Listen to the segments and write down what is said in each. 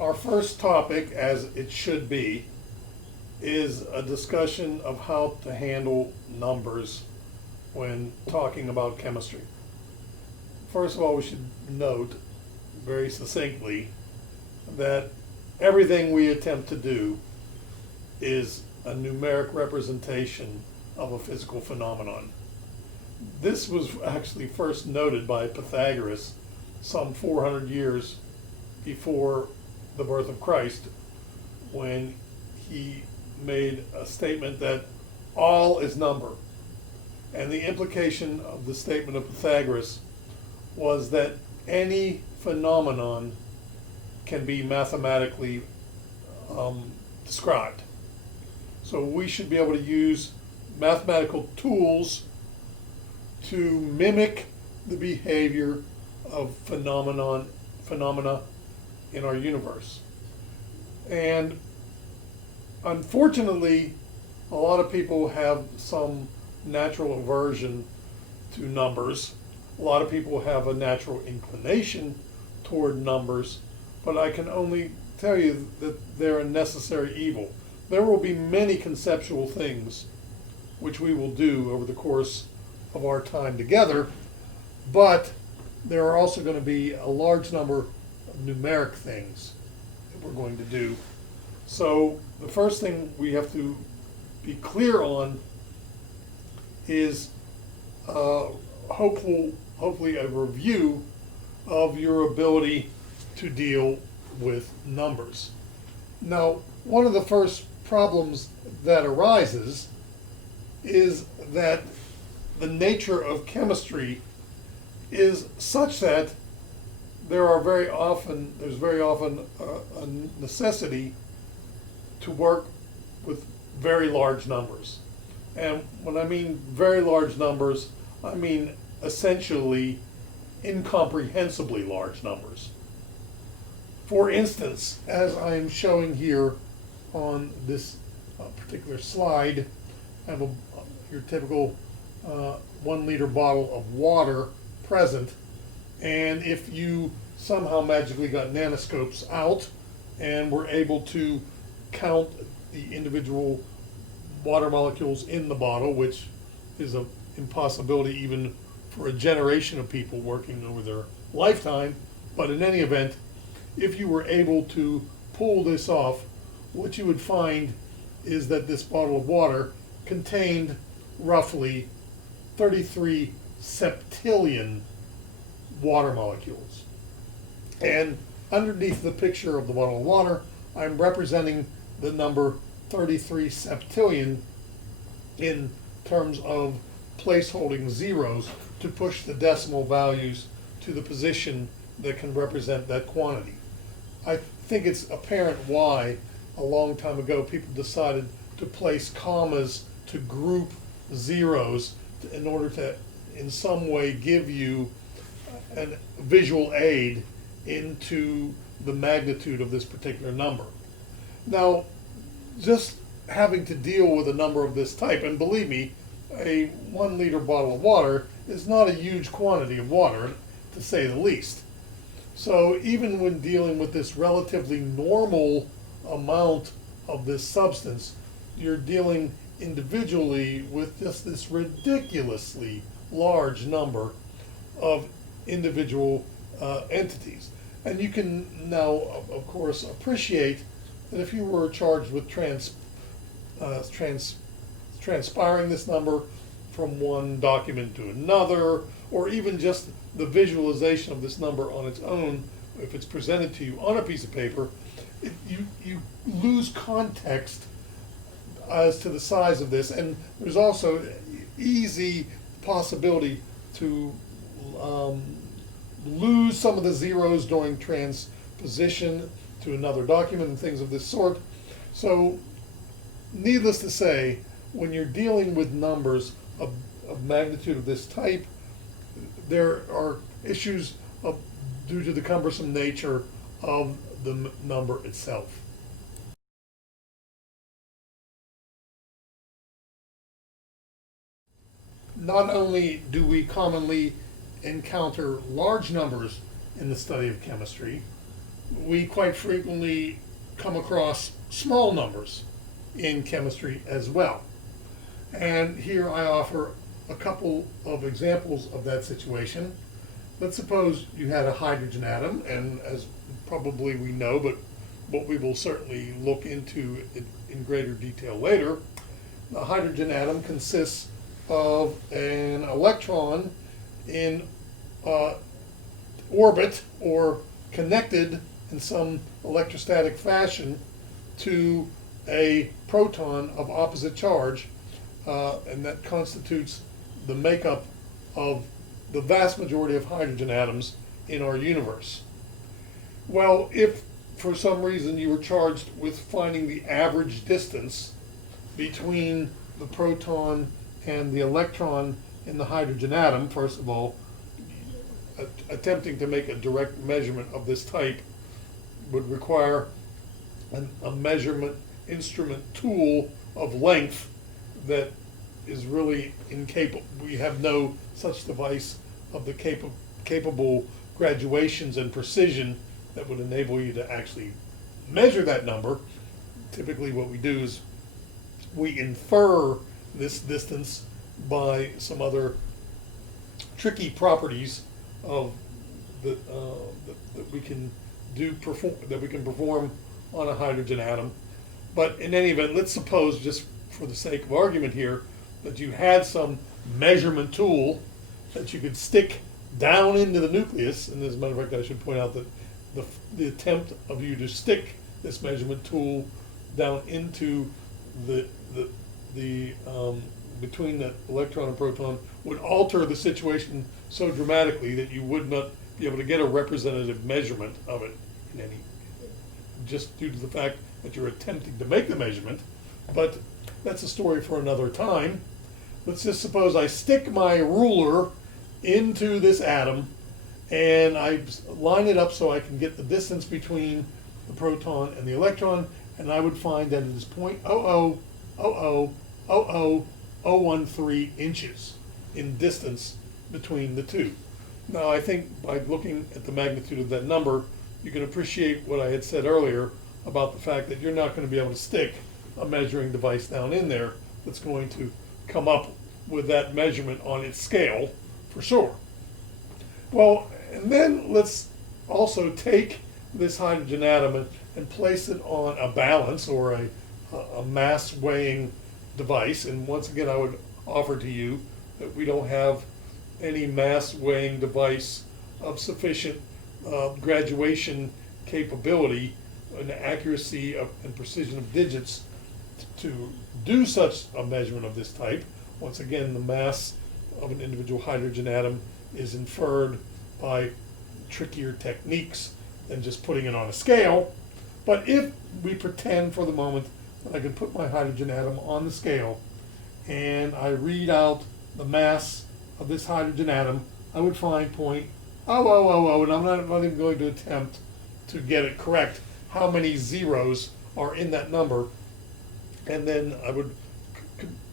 Our first topic, as it should be, is a discussion of how to handle numbers when talking about chemistry. First of all, we should note very succinctly that everything we attempt to do is a numeric representation of a physical phenomenon. This was actually first noted by Pythagoras some 400 years before the birth of Christ, when he made a statement that all is number. And the implication of the statement of Pythagoras was that any phenomenon can be mathematically described. So we should be able to use mathematical tools to mimic the behavior of phenomena in our universe. And unfortunately, a lot of people have some natural aversion to numbers. A lot of people have a natural inclination toward numbers, but I can only tell you that they're a necessary evil. There will be many conceptual things which we will do over the course of our time together, but there are also going to be a large number of numeric things that we're going to do. So the first thing we have to be clear on is hopefully a review of your ability to deal with numbers. Now, one of the first problems that arises is that the nature of chemistry is such that there's very often a necessity to work with very large numbers. And when I mean very large numbers, I mean essentially incomprehensibly large numbers. For instance, as I'm showing here on this particular slide, I have your typical 1 liter bottle of water present, and if you somehow magically got nanoscopes out and were able to count the individual water molecules in the bottle, which is an impossibility even for a generation of people working over their lifetime, but in any event, if you were able to pull this off, what you would find is that this bottle of water contained roughly 33 septillion water molecules. And underneath the picture of the bottle of water, I'm representing the number 33 septillion in terms of placeholding zeros to push the decimal values to the position that can represent that quantity. I think it's apparent why a long time ago people decided to place commas to group zeros in order to in some way give you a visual aid into the magnitude of this particular number. Now, just having to deal with a number of this type, and believe me, a 1 liter bottle of water is not a huge quantity of water, to say the least. So even when dealing with this relatively normal amount of this substance, you're dealing individually with just this ridiculously large number of individual entities. And you can now, of course, appreciate that if you were charged with transpiring this number from one document to another, or even just the visualization of this number on its own, if it's presented to you on a piece of paper, you lose context as to the size of this. And there's also easy possibility to lose some of the zeros during transposition to another document and things of this sort. So needless to say, when you're dealing with numbers of magnitude of this type, there are issues due to the cumbersome nature of the number itself. Not only do we commonly encounter large numbers in the study of chemistry, we quite frequently come across small numbers in chemistry as well. And here I offer a couple of examples of that situation. Let's suppose you had a hydrogen atom, and as probably we know, but what we will certainly look into it in greater detail later, the hydrogen atom consists of an electron in orbit or connected in some electrostatic fashion to a proton of opposite charge, and that constitutes the makeup of the vast majority of hydrogen atoms in our universe. Well, if for some reason you were charged with finding the average distance between the proton and the electron in the hydrogen atom, first of all, attempting to make a direct measurement of this type would require a measurement instrument tool of length that is really incapable. We have no such device of the capable graduations and precision that would enable you to actually measure that number. Typically what we do is we infer this distance by some other tricky properties of that we can perform on a hydrogen atom. But in any event, let's suppose, just for the sake of argument here, that you had some measurement tool that you could stick down into the nucleus. And as a matter of fact, I should point out that the attempt of you to stick this measurement tool down into the between the electron and proton would alter the situation so dramatically that you would not be able to get a representative measurement of it in any, just due to the fact that you're attempting to make the measurement. But that's a story for another time. Let's just suppose I stick my ruler into this atom and I line it up so I can get the distance between the proton and the electron, and I would find that it is 0.00000013 inches in distance between the two. Now I think by looking at the magnitude of that number, you can appreciate what I had said earlier about the fact that you're not going to be able to stick a measuring device down in there that's going to come up with that measurement on its scale for sure. Well, and then let's also take this hydrogen atom and place it on a balance or a mass weighing device. And once again, I would offer to you that we don't have any mass weighing device of sufficient graduation capability and accuracy and precision of digits to do such a measurement of this type. Once again, the mass of an individual hydrogen atom is inferred by trickier techniques than just putting it on a scale. But if we pretend for the moment that I can put my hydrogen atom on the scale and I read out the mass of this hydrogen atom, I would find 0.0000, and I'm not even going to attempt to get it correct how many zeros are in that number, and then I would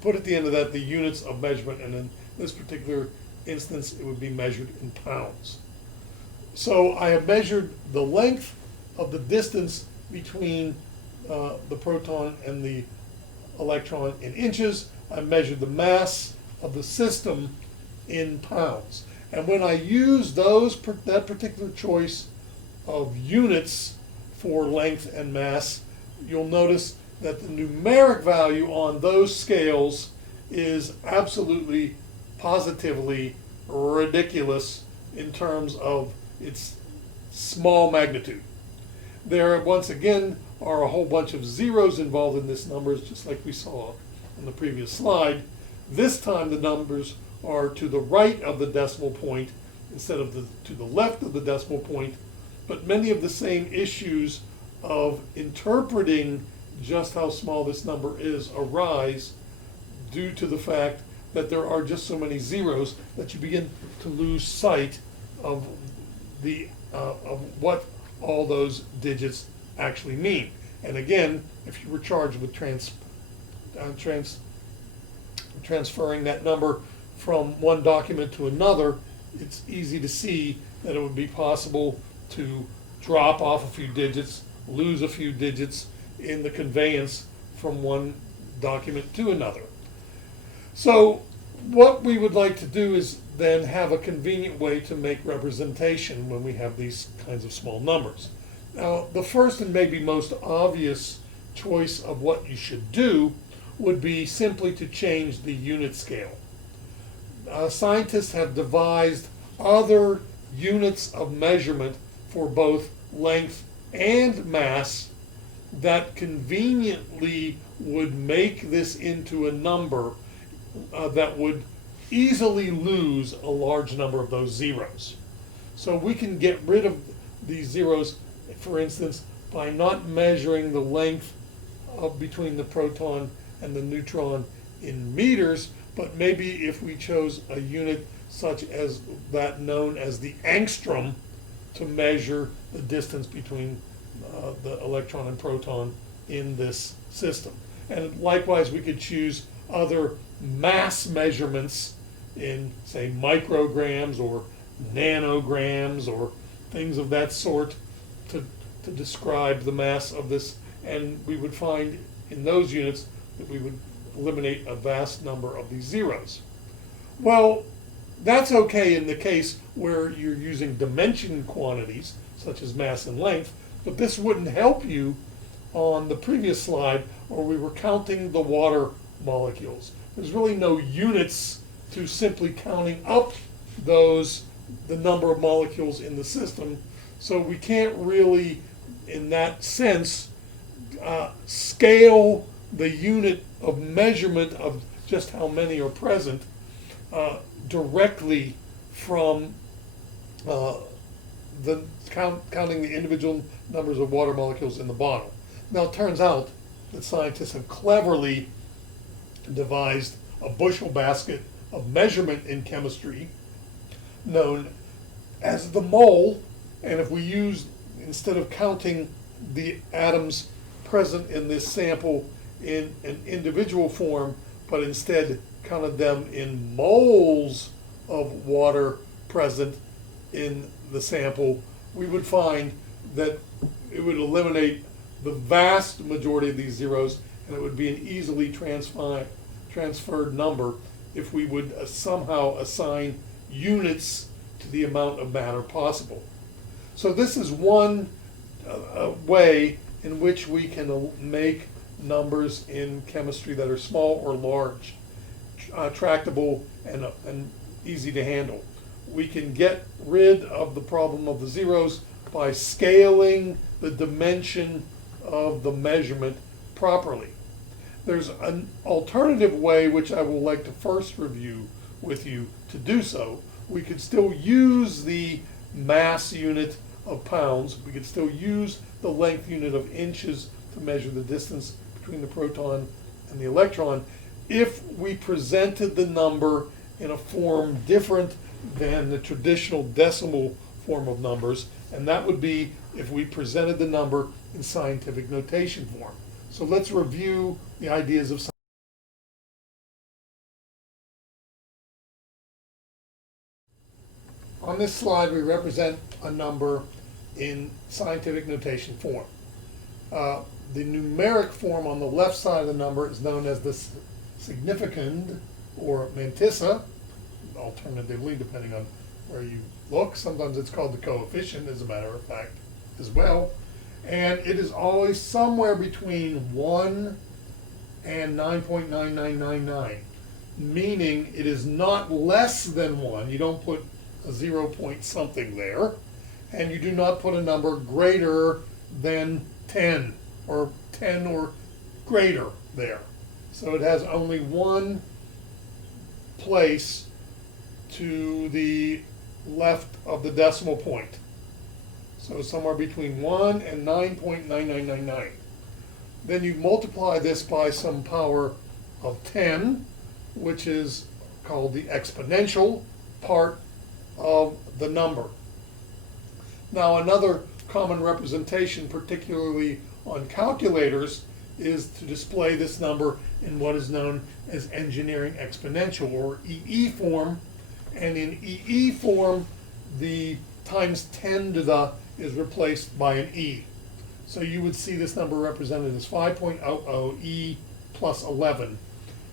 put at the end of that the units of measurement, and in this particular instance it would be measured in pounds. So I have measured the length of the distance between the proton and the electron in inches. I measured the mass of the system in pounds. And when I use that particular choice of units for length and mass, you'll notice that the numeric value on those scales is absolutely, positively ridiculous in terms of its small magnitude. There, once again, are a whole bunch of zeros involved in this numbers, just like we saw on the previous slide. This time the numbers are to the right of the decimal point instead of to the left of the decimal point, but many of the same issues of interpreting just how small this number is arise due to the fact that there are just so many zeros that you begin to lose sight of of what all those digits actually mean. And again, if you were charged with transferring that number from one document to another, it's easy to see that it would be possible to drop off a few digits, lose a few digits in the conveyance from one document to another. So what we would like to do is then have a convenient way to make representation when we have these kinds of small numbers. Now, the first and maybe most obvious choice of what you should do would be simply to change the unit scale. Scientists have devised other units of measurement for both length and mass that conveniently would make this into a number that would easily lose a large number of those zeros. So we can get rid of these zeros, for instance, by not measuring the length between the proton and the neutron in meters, but maybe if we chose a unit such as that known as the angstrom to measure the distance between the electron and proton in this system. And likewise, we could choose other mass measurements in, say, micrograms or nanograms or things of that sort to describe the mass of this, and we would find in those units that we would eliminate a vast number of these zeros. Well, that's okay in the case where you're using dimension quantities, such as mass and length, but this wouldn't help you on the previous slide where we were counting the water molecules. There's really no units to simply counting up the number of molecules in the system, so we can't really, in that sense, scale the unit of measurement of just how many are present directly from counting the individual numbers of water molecules in the bottle. Now it turns out that scientists have cleverly devised a bushel basket of measurement in chemistry known as the mole, and if we use, instead of counting the atoms present in this sample in an individual form, but instead counted them in moles of water present in the sample, we would find that it would eliminate the vast majority of these zeros, and it would be an easily transferred number if we would somehow assign units to the amount of matter possible. So this is one way in which we can make numbers in chemistry that are small or large, tractable and easy to handle. We can get rid of the problem of the zeros by scaling the dimension of the measurement properly. There's an alternative way which I would like to first review with you to do so. We could still use the mass unit of pounds. We could still use the length unit of inches to measure the distance between the proton and the electron if we presented the number in a form different than the traditional decimal form of numbers, and that would be if we presented the number in scientific notation form. So let's review the ideas of science. On this slide, we represent a number in scientific notation form. The numeric form on the left side of the number is known as the significand or mantissa, alternatively, depending on where you look. Sometimes it's called the coefficient, as a matter of fact, as well. And it is always somewhere between 1 and 9.9999, meaning it is not less than 1. You don't put a 0 point something there, and you do not put a number greater than 10 or greater there. So it has only one place to the left of the decimal point. So somewhere between 1 and 9.9999. Then you multiply this by some power of 10, which is called the exponential part of the number. Now another common representation, particularly on calculators, is to display this number in what is known as engineering exponential, or EE form. And in EE form, the times 10 to the is replaced by an e. So you would see this number represented as 5.00 e plus 11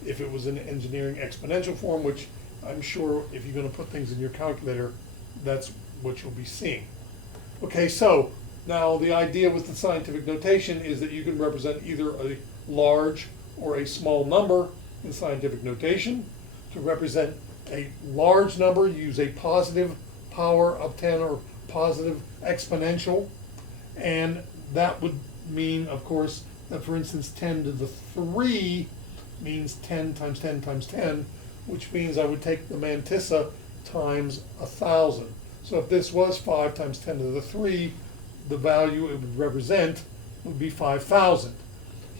if it was in engineering exponential form, which I'm sure if you're going to put things in your calculator, that's what you'll be seeing. Okay, so now the idea with the scientific notation is that you can represent either a large or a small number in scientific notation. To represent a large number, use a positive power of 10 or positive exponential, and that would mean, of course, that for instance 10 to the 3 means 10 times 10 times 10, which means I would take the mantissa times 1,000. So if this was 5 times 10 to the 3, the value it would represent would be 5,000.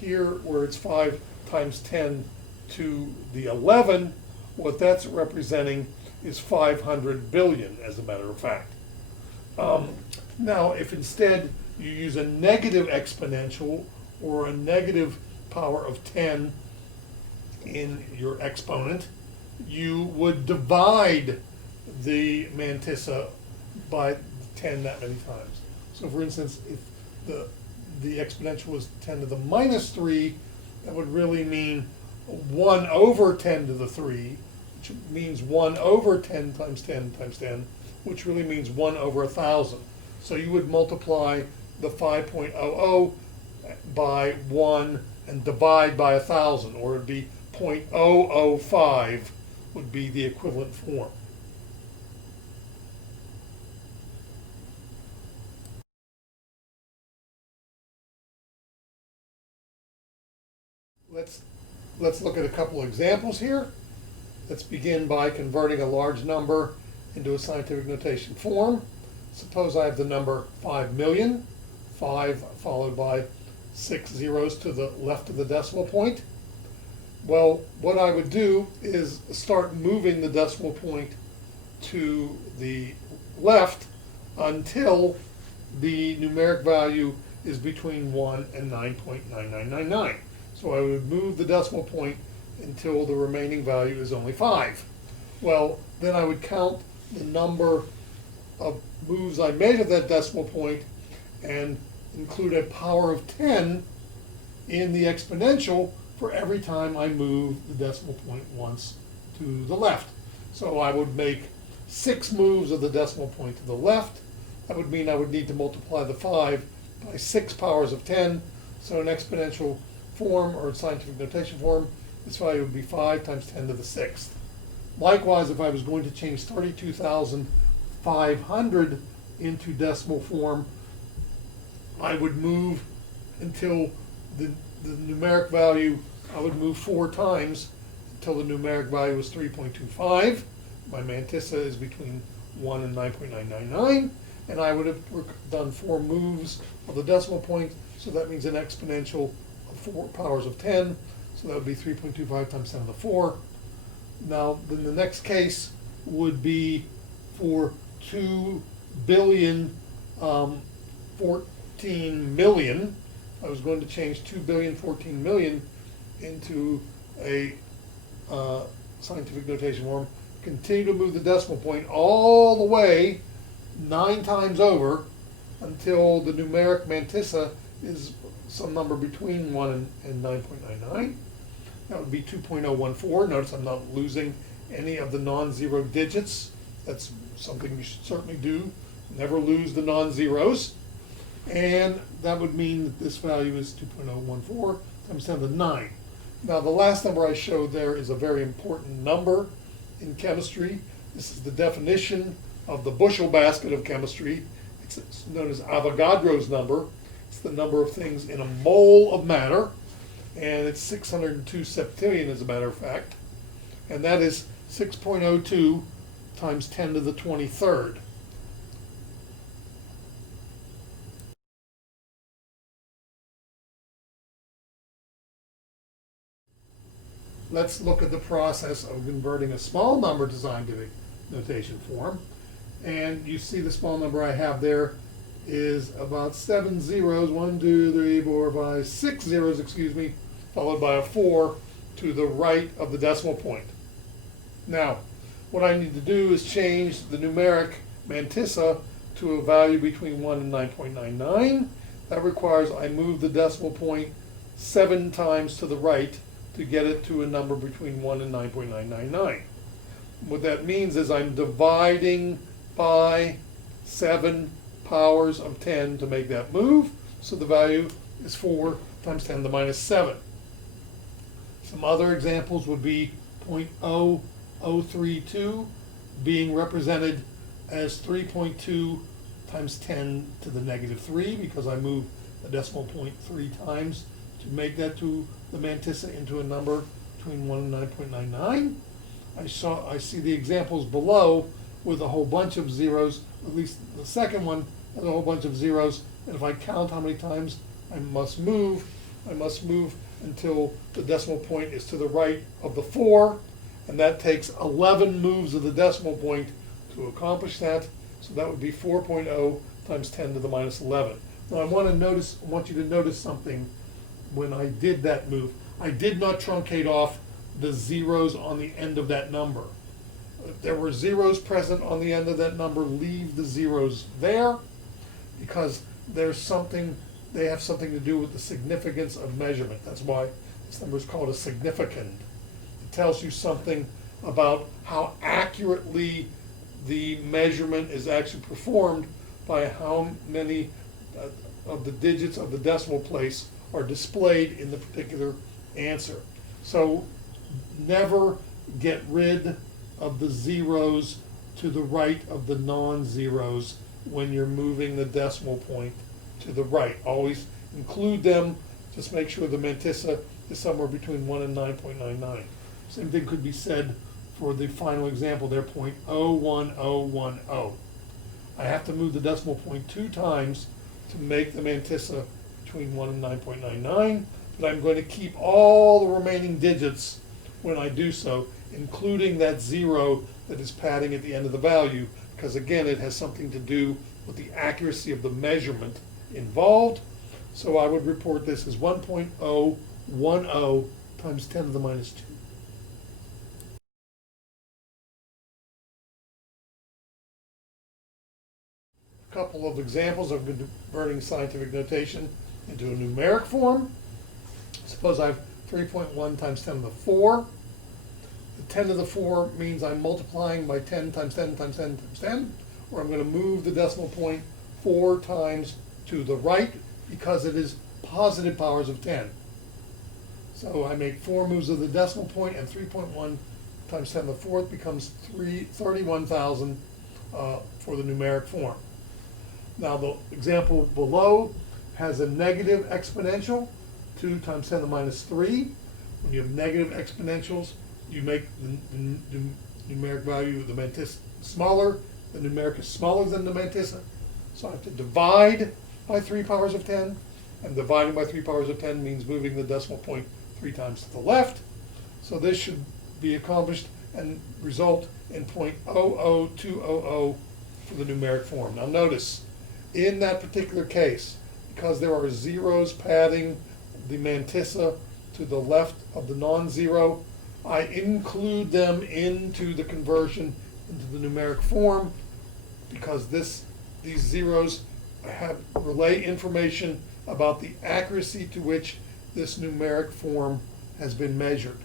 Here, where it's 5 times 10 to the 11, what that's representing is 500 billion, as a matter of fact. Now, if instead you use a negative exponential or a negative power of 10 in your exponent, you would divide the mantissa by 10 that many times. So for instance, if the exponential was 10 to the minus 3, that would really mean 1 over 10 to the 3, which means 1 over 10 times 10 times 10, which really means 1 over 1,000. So you would multiply the 5.00 by 1 and divide by 1,000, or it would be 0.005 would be the equivalent form. Let's look at a couple examples here. Let's begin by converting a large number into a scientific notation form. Suppose I have the number 5 million, 5 followed by 6 zeros to the left of the decimal point. Well, what I would do is start moving the decimal point to the left until the numeric value is between 1 and 9.9999. So I would move the decimal point until the remaining value is only 5. Well, then I would count the number of moves I made at that decimal point and include a power of 10 in the exponential for every time I move the decimal point once to the left. So I would make 6 moves of the decimal point to the left. That would mean I would need to multiply the 5 by 6 powers of 10. So an exponential form or scientific notation form, this value would be 5 times 10 to the 6th. Likewise, if I was going to change 32,500 into decimal form, I would move until the numeric value, I would move 4 times until the numeric value was 3.25. My mantissa is between 1 and 9.999, and I would have done 4 moves of the decimal point, so that means an exponential of 4 powers of 10, so that would be 3.25 times 10 to the 4. Now, then the next case would be for 2,014,000,000. I was going to change 2,014,000,000 into a scientific notation form. Continue to move the decimal point all the way 9 times over until the numeric mantissa is some number between 1 and 9.99. That would be 2.014. Notice I'm not losing any of the non-zero digits. That's something you should certainly do. Never lose the non-zeros. And that would mean that this value is 2.014 times 10 to the 9. Now the last number I showed there is a very important number in chemistry. This is the definition of the bushel basket of chemistry. It's known as Avogadro's number. It's the number of things in a mole of matter, and it's 602 septillion as a matter of fact. And that is 6.02 times 10 to the 23rd. Let's look at the process of converting a small number to scientific notation form. And you see the small number I have there is about 7 zeros, 1, 2, 3, 4, 5, 6 zeros, excuse me, followed by a 4 to the right of the decimal point. Now, what I need to do is change the numeric mantissa to a value between 1 and 9.99. That requires I move the decimal point 7 times to the right to get it to a number between 1 and 9.999. What that means is I'm dividing by 7 powers of 10 to make that move, so the value is 4 times 10 to the minus 7. Some other examples would be 0.0032 being represented as 3.2 times 10 to the negative 3, because I move the decimal point 3 times to make that to the mantissa into a number between 1 and 9.99. I see the examples below with a whole bunch of zeros. At least the second one has a whole bunch of zeros, and if I count how many times I must move until the decimal point is to the right of the 4, and that takes 11 moves of the decimal point to accomplish that. So that would be 4.0 times 10 to the minus 11. Now I want you to notice something when I did that move. I did not truncate off the zeros on the end of that number. If there were zeros present on the end of that number, leave the zeros there, because they have something to do with the significance of measurement. That's why this number is called a significand. It tells you something about how accurately the measurement is actually performed by how many of the digits of the decimal place are displayed in the particular answer. So never get rid of the zeros to the right of the non-zeros when you're moving the decimal point to the right. Always include them. Just make sure the mantissa is somewhere between 1 and 9.99. Same thing could be said for the final example there, 0.01010. I have to move the decimal point 2 times to make the mantissa between 1 and 9.99, but I'm going to keep all the remaining digits when I do so, including that 0 that is padding at the end of the value, because again, it has something to do with the accuracy of the measurement involved. So I would report this as 1.010 times 10 to the minus 2. A couple of examples of converting scientific notation into a numeric form. Suppose I have 3.1 times 10 to the 4. The 10 to the 4 means I'm multiplying by 10 times 10 times 10 times 10, or I'm going to move the decimal point 4 times to the right because it is positive powers of 10. So I make 4 moves of the decimal point, and 3.1 times 10 to the 4th becomes 31,000 for the numeric form. Now the example below has a negative exponential, 2 times 10 to the minus 3. When you have negative exponentials, you make the numeric value of the mantissa smaller. The numeric is smaller than the mantissa. So I have to divide by 3 powers of 10. And dividing by 3 powers of 10 means moving the decimal point 3 times to the left. So this should be accomplished and result in 0.00200 for the numeric form. Now notice, in that particular case, because there are zeros padding the mantissa to the left of the non-zero, I include them into the conversion into the numeric form, because these zeros relay information about the accuracy to which this numeric form has been measured.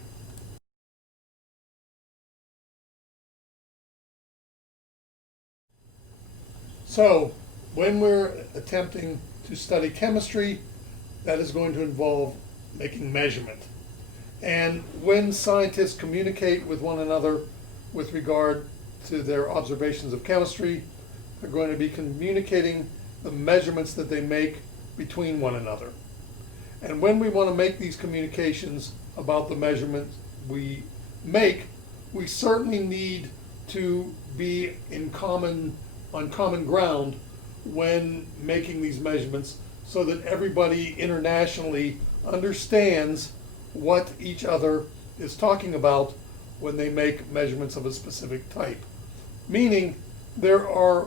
So when we're attempting to study chemistry, that is going to involve making measurement. And when scientists communicate with one another with regard to their observations of chemistry, they're going to be communicating the measurements that they make between one another. And when we want to make these communications about the measurements we make, we certainly need to be on common ground when making these measurements, so that everybody internationally understands what each other is talking about when they make measurements of a specific type. Meaning, there are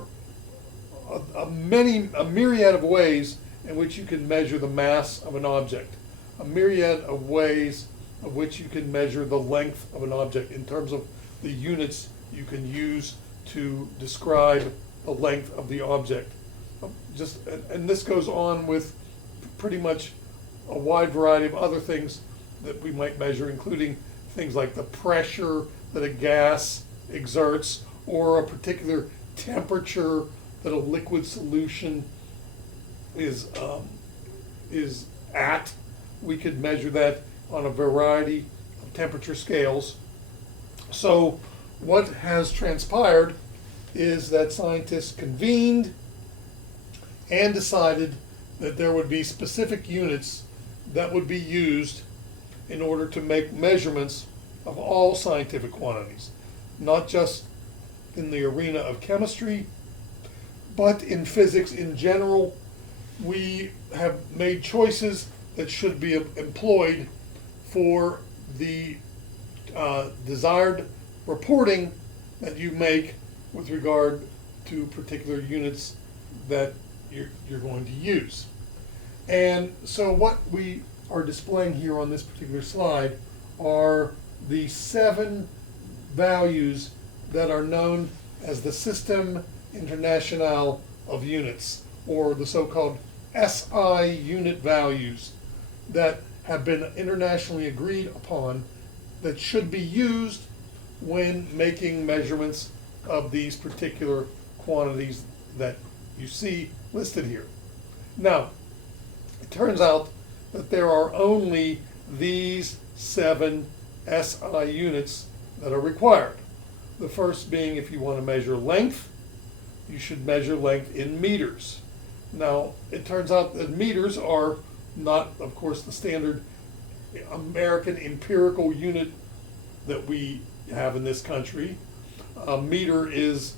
a myriad of ways in which you can measure the mass of an object, a myriad of ways of which you can measure the length of an object in terms of the units you can use to describe the length of the object. And this goes on with pretty much a wide variety of other things that we might measure, including things like the pressure that a gas exerts, or a particular temperature that a liquid solution is at. We could measure that on a variety of temperature scales. So what has transpired is that scientists convened and decided that there would be specific units that would be used in order to make measurements of all scientific quantities, not just in the arena of chemistry, but in physics in general. We have made choices that should be employed for the desired reporting that you make with regard to particular units that you're going to use. And so what we are displaying here on this particular slide are the 7 values that are known as the System International of Units, or the so-called SI unit values that have been internationally agreed upon that should be used when making measurements of these particular quantities that you see listed here. Now, it turns out that there are only these 7 SI units that are required. The first being, if you want to measure length, you should measure length in meters. Now, it turns out that meters are not, of course, the standard American empirical unit that we have in this country. A meter is,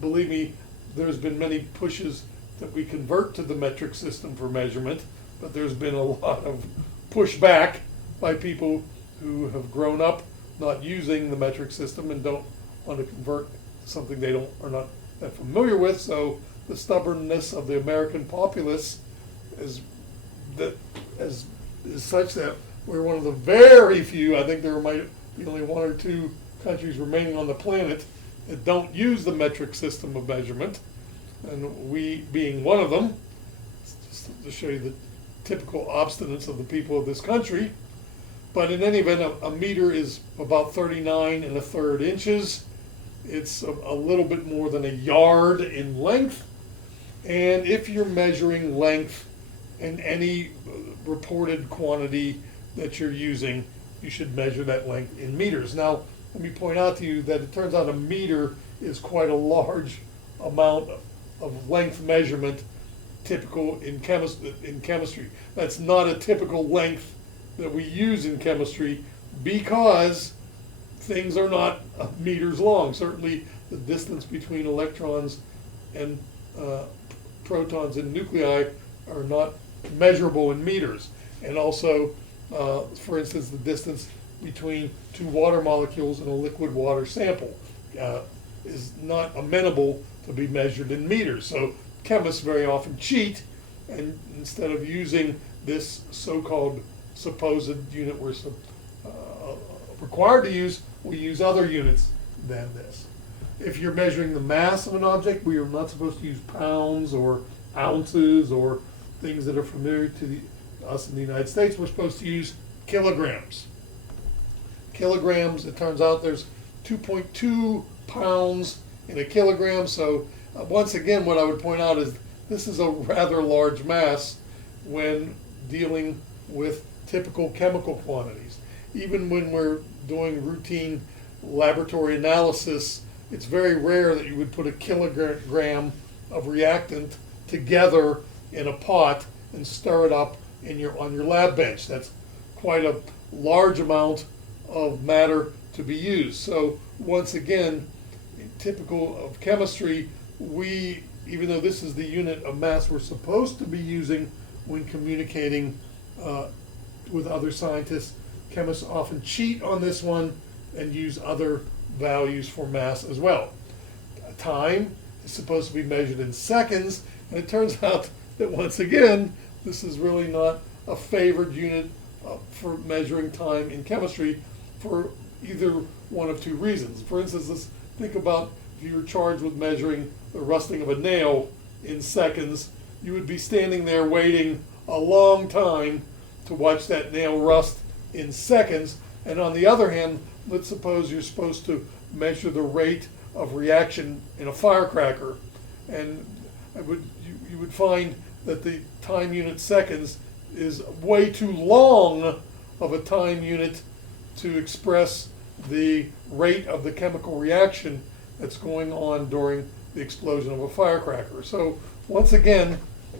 believe me, there's been many pushes that we convert to the metric system for measurement, but there's been a lot of pushback by people who have grown up not using the metric system and don't want to convert to something they are not that familiar with. So the stubbornness of the American populace is such that we're one of the very few, I think there might be only 1 or 2 countries remaining on the planet that don't use the metric system of measurement, and we being one of them. Just to show you the typical obstinance of the people of this country. But in any event, a meter is about 39 1/3 inches. It's a little bit more than a yard in length. And if you're measuring length in any reported quantity that you're using, you should measure that length in meters. Now, let me point out to you that it turns out a meter is quite a large amount of length measurement typical in chemistry. That's not a typical length that we use in chemistry because things are not meters long. Certainly the distance between electrons and protons in nuclei are not measurable in meters. And also, for instance, the distance between 2 water molecules in a liquid water sample is not amenable to be measured in meters. So chemists very often cheat, and instead of using this so-called supposed unit we're required to use, we use other units than this. If you're measuring the mass of an object, we are not supposed to use pounds or ounces or things that are familiar to us in the United States. We're supposed to use kilograms. Kilograms, it turns out there's 2.2 pounds in a kilogram. So once again, what I would point out is this is a rather large mass when dealing with typical chemical quantities. Even when we're doing routine laboratory analysis, it's very rare that you would put a kilogram of reactant together in a pot and stir it up on your lab bench. That's quite a large amount of matter to be used. So once again, typical of chemistry, even though this is the unit of mass we're supposed to be using when communicating with other scientists, chemists often cheat on this one and use other values for mass as well. Time is supposed to be measured in seconds, and it turns out that once again, this is really not a favored unit for measuring time in chemistry for either one of 2 reasons. For instance, let's think about if you were charged with measuring the rusting of a nail in seconds, you would be standing there waiting a long time to watch that nail rust in seconds. And on the other hand, let's suppose you're supposed to measure the rate of reaction in a firecracker, and you would find that the time unit seconds is way too long of a time unit to express the rate of the chemical reaction that's going on during the explosion of a firecracker. So once again,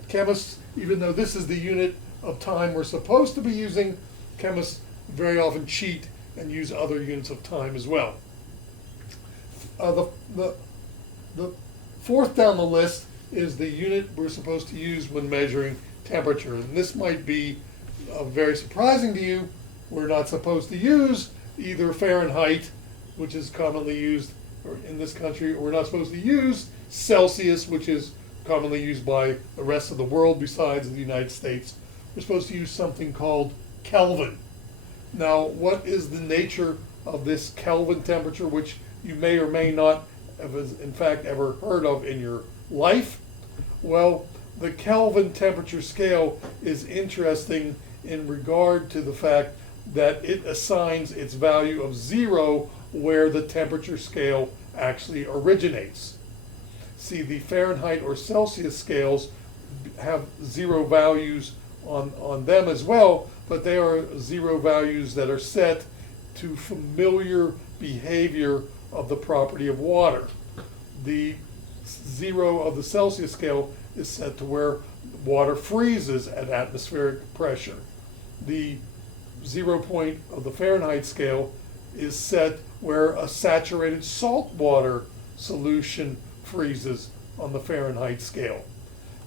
chemists, even though this is the unit of time we're supposed to be using, chemists very often cheat and use other units of time as well. The fourth down the list is the unit we're supposed to use when measuring temperature. And this might be very surprising to you. We're not supposed to use either Fahrenheit, which is commonly used in this country, or we're not supposed to use Celsius, which is commonly used by the rest of the world besides the United States. We're supposed to use something called Kelvin. Now, what is the nature of this Kelvin temperature, which you may or may not have in fact ever heard of in your life? Well, the Kelvin temperature scale is interesting in regard to the fact that it assigns its value of 0 where the temperature scale actually originates. See, the Fahrenheit or Celsius scales have 0 values on them as well, but they are 0 values that are set to familiar behavior of the property of water. The 0 of the Celsius scale is set to where water freezes at atmospheric pressure. The 0 point of the Fahrenheit scale is set where a saturated salt water solution freezes on the Fahrenheit scale.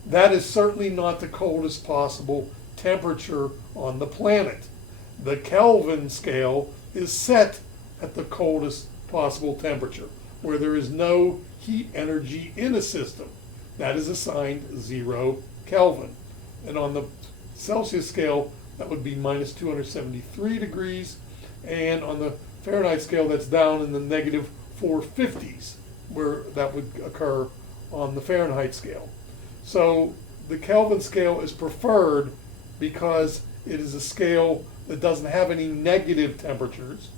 That is certainly not the coldest possible temperature on the planet. The Kelvin scale is set at the coldest possible temperature, where there is no heat energy in a system. That is assigned 0 Kelvin. And on the Celsius scale, that would be minus 273 degrees. And on the Fahrenheit scale, that's down in the negative 450s, where that would occur on the Fahrenheit scale. So the Kelvin scale is preferred because it is a scale that doesn't have any negative temperatures.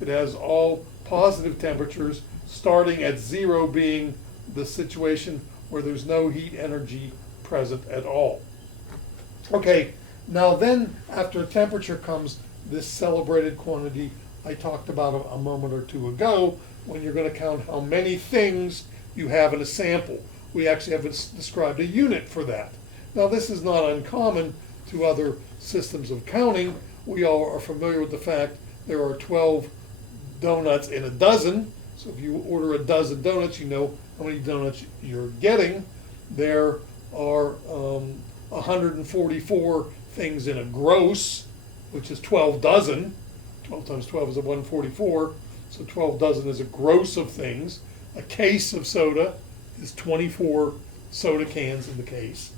It has all positive temperatures, starting at 0 being the situation where there's no heat energy present at all. Okay, now then after temperature comes this celebrated quantity I talked about a moment or two ago, when you're going to count how many things you have in a sample. We actually have described a unit for that. Now this is not uncommon to other systems of counting. We all are familiar with the fact there are 12 donuts in a dozen. So if you order a dozen donuts, you know how many donuts you're getting. There are 144 things in a gross, which is 12 dozen. 12 times 12 is 144. So 12 dozen is a gross of things. A case of soda is 24 soda cans in the case.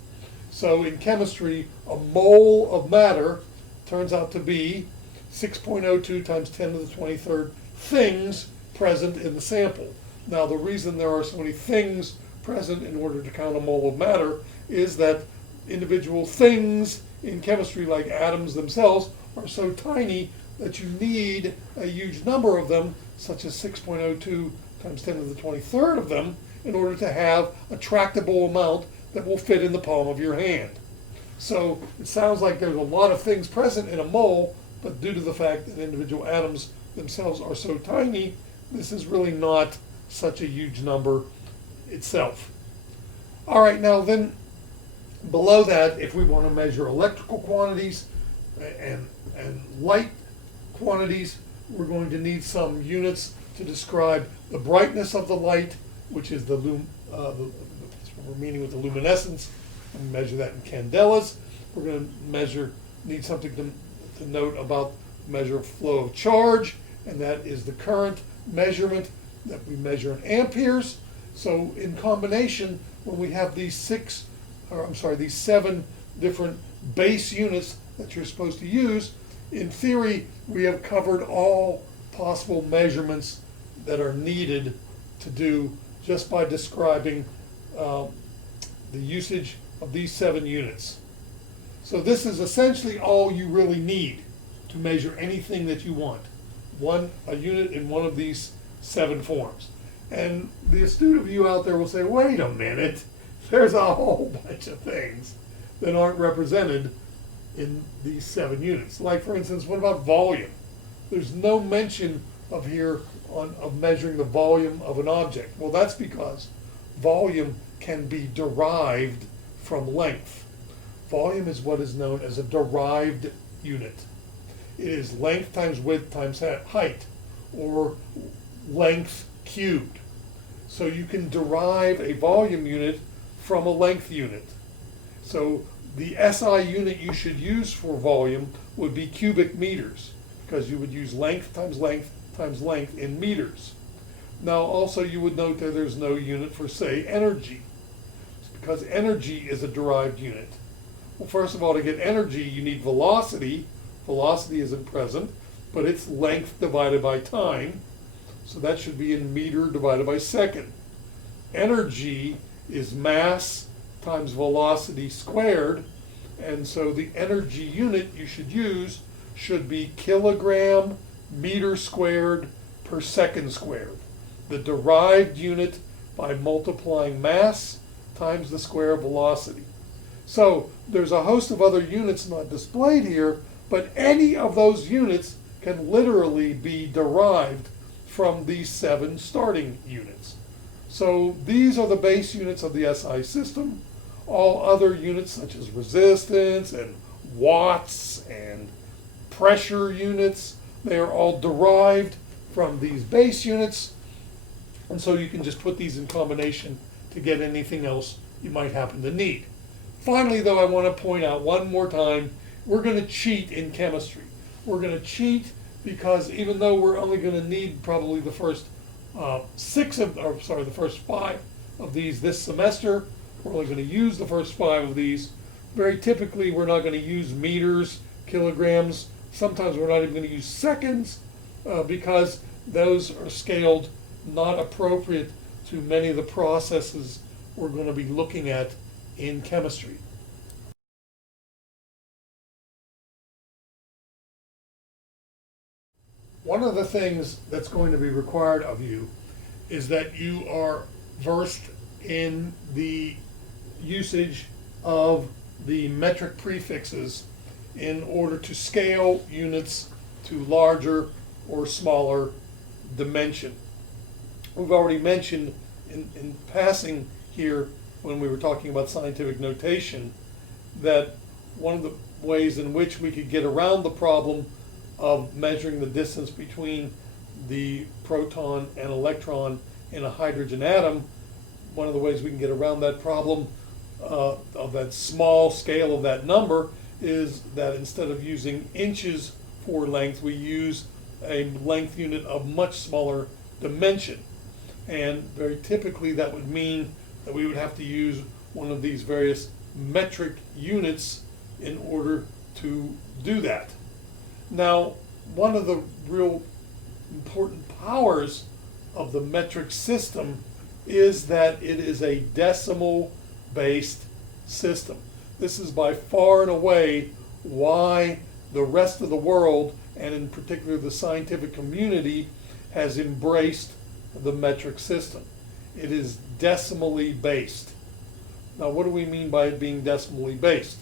So in chemistry, a mole of matter turns out to be 6.02 times 10 to the 23rd things present in the sample. Now the reason there are so many things present in order to count a mole of matter is that individual things in chemistry, like atoms themselves, are so tiny that you need a huge number of them, such as 6.02 times 10 to the 23rd of them, in order to have a tractable amount that will fit in the palm of your hand. So it sounds like there's a lot of things present in a mole, but due to the fact that individual atoms themselves are so tiny, this is really not such a huge number itself. All right, now then below that, if we want to measure electrical quantities and light quantities, we're going to need some units to describe the brightness of the light, which is that's what we're meaning with the luminescence. And measure that in candelas. We're going to need something to note about measure of flow of charge, and that is the current measurement that we measure in amperes. So in combination, when we have these 7 different base units that you're supposed to use, in theory, we have covered all possible measurements that are needed to do just by describing the usage of these 7 units. So this is essentially all you really need to measure anything that you want. A unit in one of these 7 forms. And the astute of you out there will say, wait a minute, there's a whole bunch of things that aren't represented in these 7 units. Like, for instance, what about volume? There's no mention of measuring the volume of an object. Well, that's because volume can be derived from length. Volume is what is known as a derived unit. It is length times width times height, or length cubed. So you can derive a volume unit from a length unit. So the SI unit you should use for volume would be cubic meters, because you would use length times length times length in meters. Now also you would note that there's no unit for, say, energy, because energy is a derived unit. Well, first of all, to get energy you need velocity. Velocity isn't present, but it's length divided by time. So that should be in meter divided by second. Energy is mass times velocity squared, and so the energy unit you should use should be kilogram meter squared per second squared. The derived unit by multiplying mass times the square of velocity. So there's a host of other units not displayed here, but any of those units can literally be derived from these 7 starting units. So these are the base units of the SI system. All other units such as resistance and watts and pressure units, they are all derived from these base units. And so you can just put these in combination to get anything else you might happen to need. Finally, though, I want to point out one more time, we're going to cheat in chemistry. We're going to cheat because even though we're only going to need probably the first the first 5 of these this semester, we're only going to use the first 5 of these. Very typically, we're not going to use meters, kilograms. Sometimes we're not even going to use seconds because those are scaled not appropriate to many of the processes we're going to be looking at in chemistry. One of the things that's going to be required of you is that you are versed in the usage of the metric prefixes in order to scale units to larger or smaller dimension. We've already mentioned in passing here when we were talking about scientific notation that one of the ways in which we could get around the problem of measuring the distance between the proton and electron in a hydrogen atom, one of the ways we can get around that problem of that small scale of that number is that instead of using inches for length, we use a length unit of much smaller dimension. And very typically that would mean that we would have to use one of these various metric units in order to do that. Now, one of the real important powers of the metric system is that it is a decimal-based system. This is by far and away why the rest of the world, and in particular the scientific community, has embraced the metric system. It is decimally based. Now, what do we mean by it being decimally based?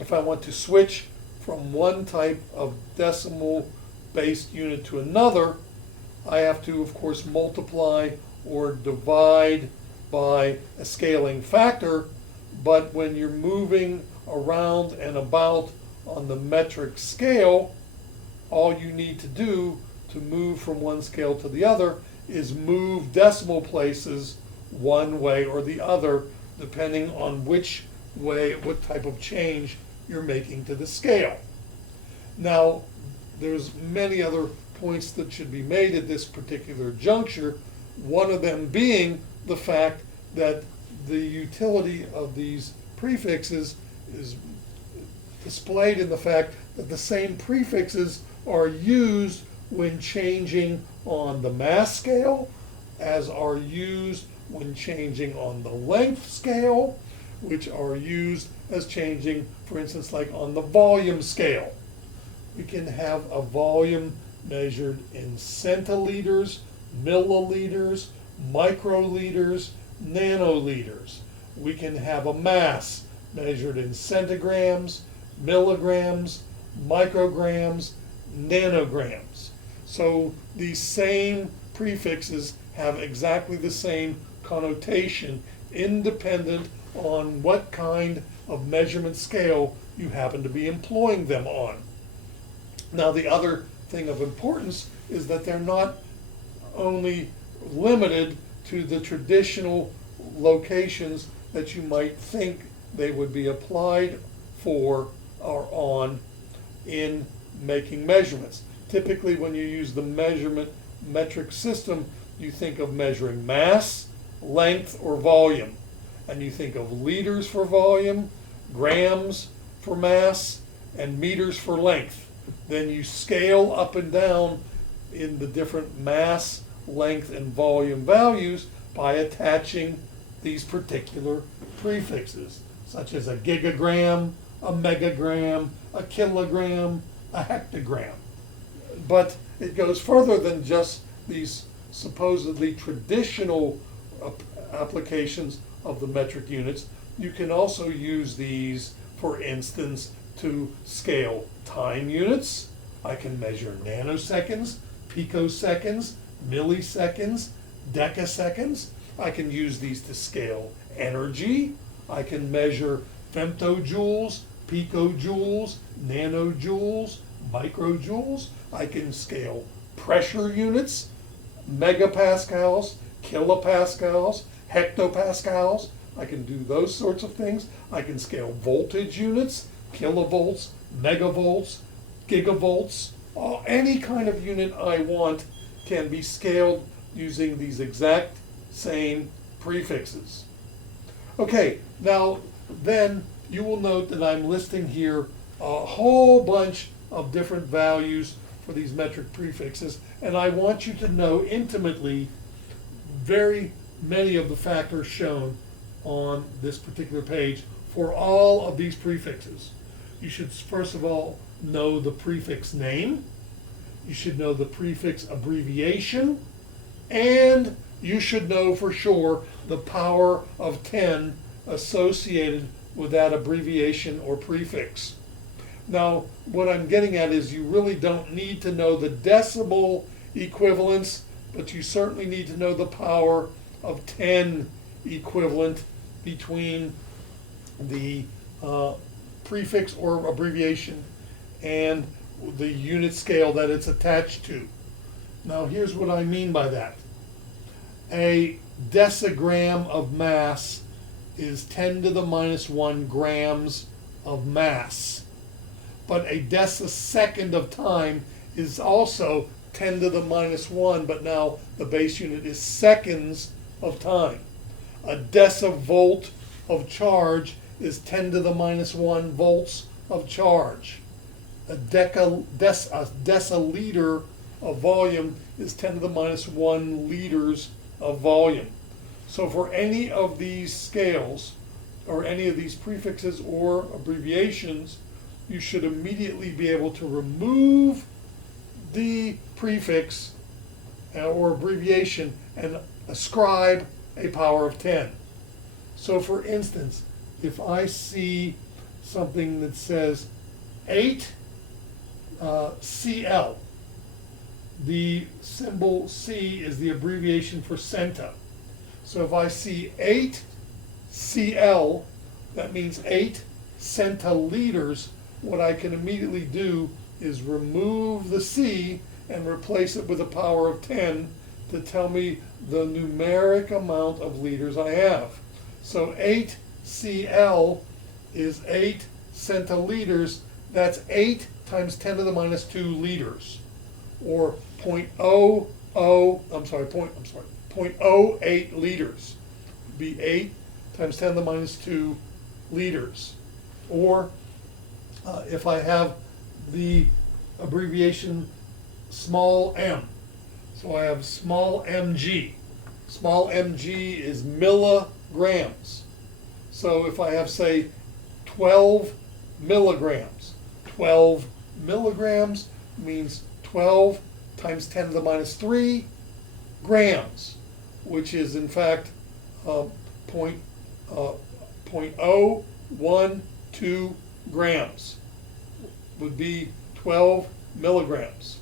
If I want to switch from one type of decimal-based unit to another, I have to, of course, multiply or divide by a scaling factor, but when you're moving around and about on the metric scale, all you need to do to move from one scale to the other is move decimal places one way or the other, depending on which way, what type of change you're making to the scale. Now, there's many other points that should be made at this particular juncture, one of them being the fact that the utility of these prefixes is displayed in the fact that the same prefixes are used when changing on the mass scale, as are used when changing on the length scale, which are used as changing, for instance, like on the volume scale. We can have a volume measured in centiliters, milliliters, microliters, nanoliters. We can have a mass measured in centigrams, milligrams, micrograms, nanograms. So these same prefixes have exactly the same connotation, independent on what kind of measurement scale you happen to be employing them on. Now, the other thing of importance is that they're not only limited to the traditional locations that you might think they would be applied for or on in making measurements. Typically, when you use the measurement metric system, you think of measuring mass, length, or volume. And you think of liters for volume, grams for mass, and meters for length. Then you scale up and down in the different mass, length, and volume values by attaching these particular prefixes, such as a gigagram, a megagram, a kilogram, a hectogram. But it goes further than just these supposedly traditional applications of the metric units. You can also use these, for instance, to scale time units. I can measure nanoseconds, picoseconds, milliseconds, decaseconds. I can use these to scale energy. I can measure femtojoules, picojoules, nanojoules, microjoules. I can scale pressure units, megapascals, kilopascals, hectopascals. I can do those sorts of things. I can scale voltage units, kilovolts, megavolts, gigavolts. Any kind of unit I want can be scaled using these exact same prefixes. Okay, now then you will note that I'm listing here a whole bunch of different values for these metric prefixes, and I want you to know intimately very many of the factors shown on this particular page for all of these prefixes. You should first of all know the prefix name, you should know the prefix abbreviation, and you should know for sure the power of 10 associated with that abbreviation or prefix. Now, what I'm getting at is you really don't need to know the decimal equivalents, but you certainly need to know the power of 10 equivalent between the prefix or abbreviation and the unit scale that it's attached to. Now, here's what I mean by that. A decigram of mass is 10 to the minus 1 grams of mass. But a decasecond of time is also 10 to the minus 1, but now the base unit is seconds of time. A decivolt of charge is 10 to the minus 1 volts of charge. A deciliter of volume is 10 to the minus 1 liters of volume. So for any of these scales, or any of these prefixes or abbreviations, you should immediately be able to remove the prefix or abbreviation and ascribe a power of 10. So for instance, if I see something that says 8 CL, the symbol C is the abbreviation for centa. So if I see 8 CL, that means 8 centiliters. What I can immediately do is remove the C and replace it with a power of 10 to tell me the numeric amount of liters I have. So 8 CL is 8 centiliters. That's 8 times 10 to the minus 2 liters, or 0.08 liters. Would be 8 times 10 to the minus 2 liters. Or if I have the abbreviation small m, so I have small mg. Small mg is milligrams. So if I have, say, 12 milligrams, 12 milligrams means 12 times 10 to the minus 3 grams, which is in fact point, 0.012 grams would be 12 milligrams.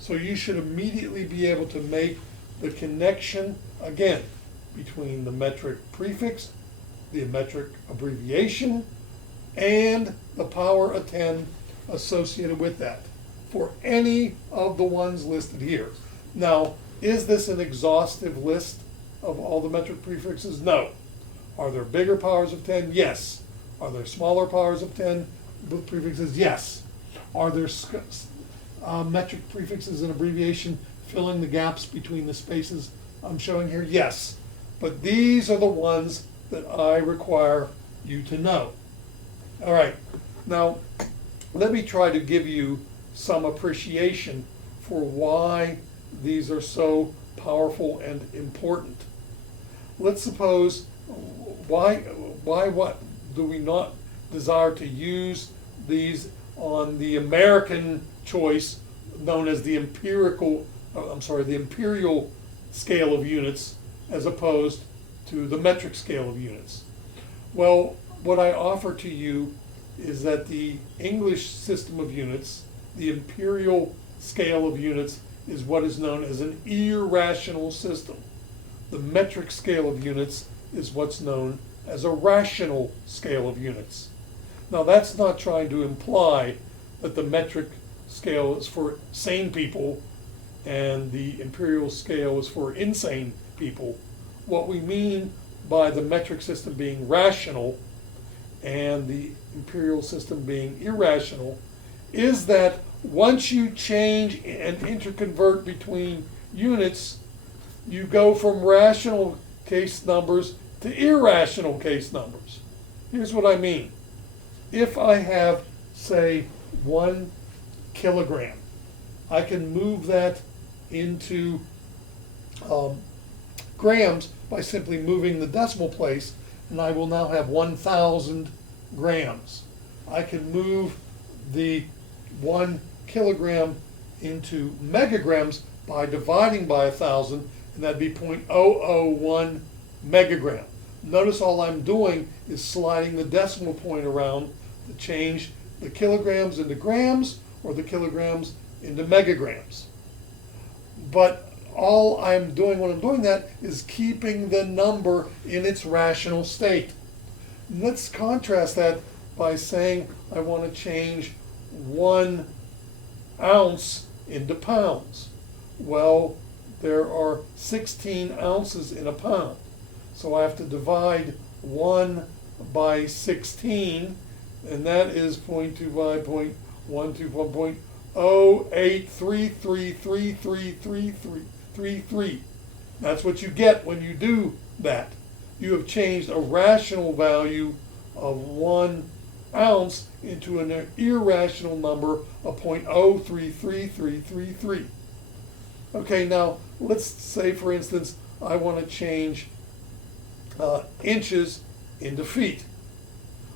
So you should immediately be able to make the connection, again, between the metric prefix, the metric abbreviation, and the power of 10 associated with that for any of the ones listed here. Now, is this an exhaustive list of all the metric prefixes? No. Are there bigger powers of 10? Yes. Are there smaller powers of 10 with prefixes? Yes. Are there metric prefixes and abbreviation filling the gaps between the spaces I'm showing here? Yes. But these are the ones that I require you to know. All right. Now, let me try to give you some appreciation for why these are so powerful and important. Let's suppose, why what do we not desire to use these on the American choice known as the the imperial scale of units as opposed to the metric scale of units? Well, what I offer to you is that the English system of units, the imperial scale of units, is what is known as an irrational system. The metric scale of units is what's known as a rational scale of units. Now, that's not trying to imply that the metric scale is for sane people and the imperial scale is for insane people. What we mean by the metric system being rational and the imperial system being irrational is that once you change and interconvert between units, you go from rational case numbers to irrational case numbers. Here's what I mean. If I have, say, 1 kilogram, I can move that into grams by simply moving the decimal place, and I will now have 1,000 grams. I can move the 1 kilogram into megagrams by dividing by 1,000, and that'd be 0.001 megagram. Notice all I'm doing is sliding the decimal point around to change the kilograms into grams or the kilograms into megagrams. But all I'm doing when I'm doing that is keeping the number in its rational state. Let's contrast that by saying I want to change 1 ounce into pounds. Well, there are 16 ounces in a pound. So I have to divide 1 by 16, and that is 0.25.121.0833333333. That's what you get when you do that. You have changed a rational value of 1 ounce into an irrational number of 0.033333. Okay, now let's say, for instance, I want to change inches into feet.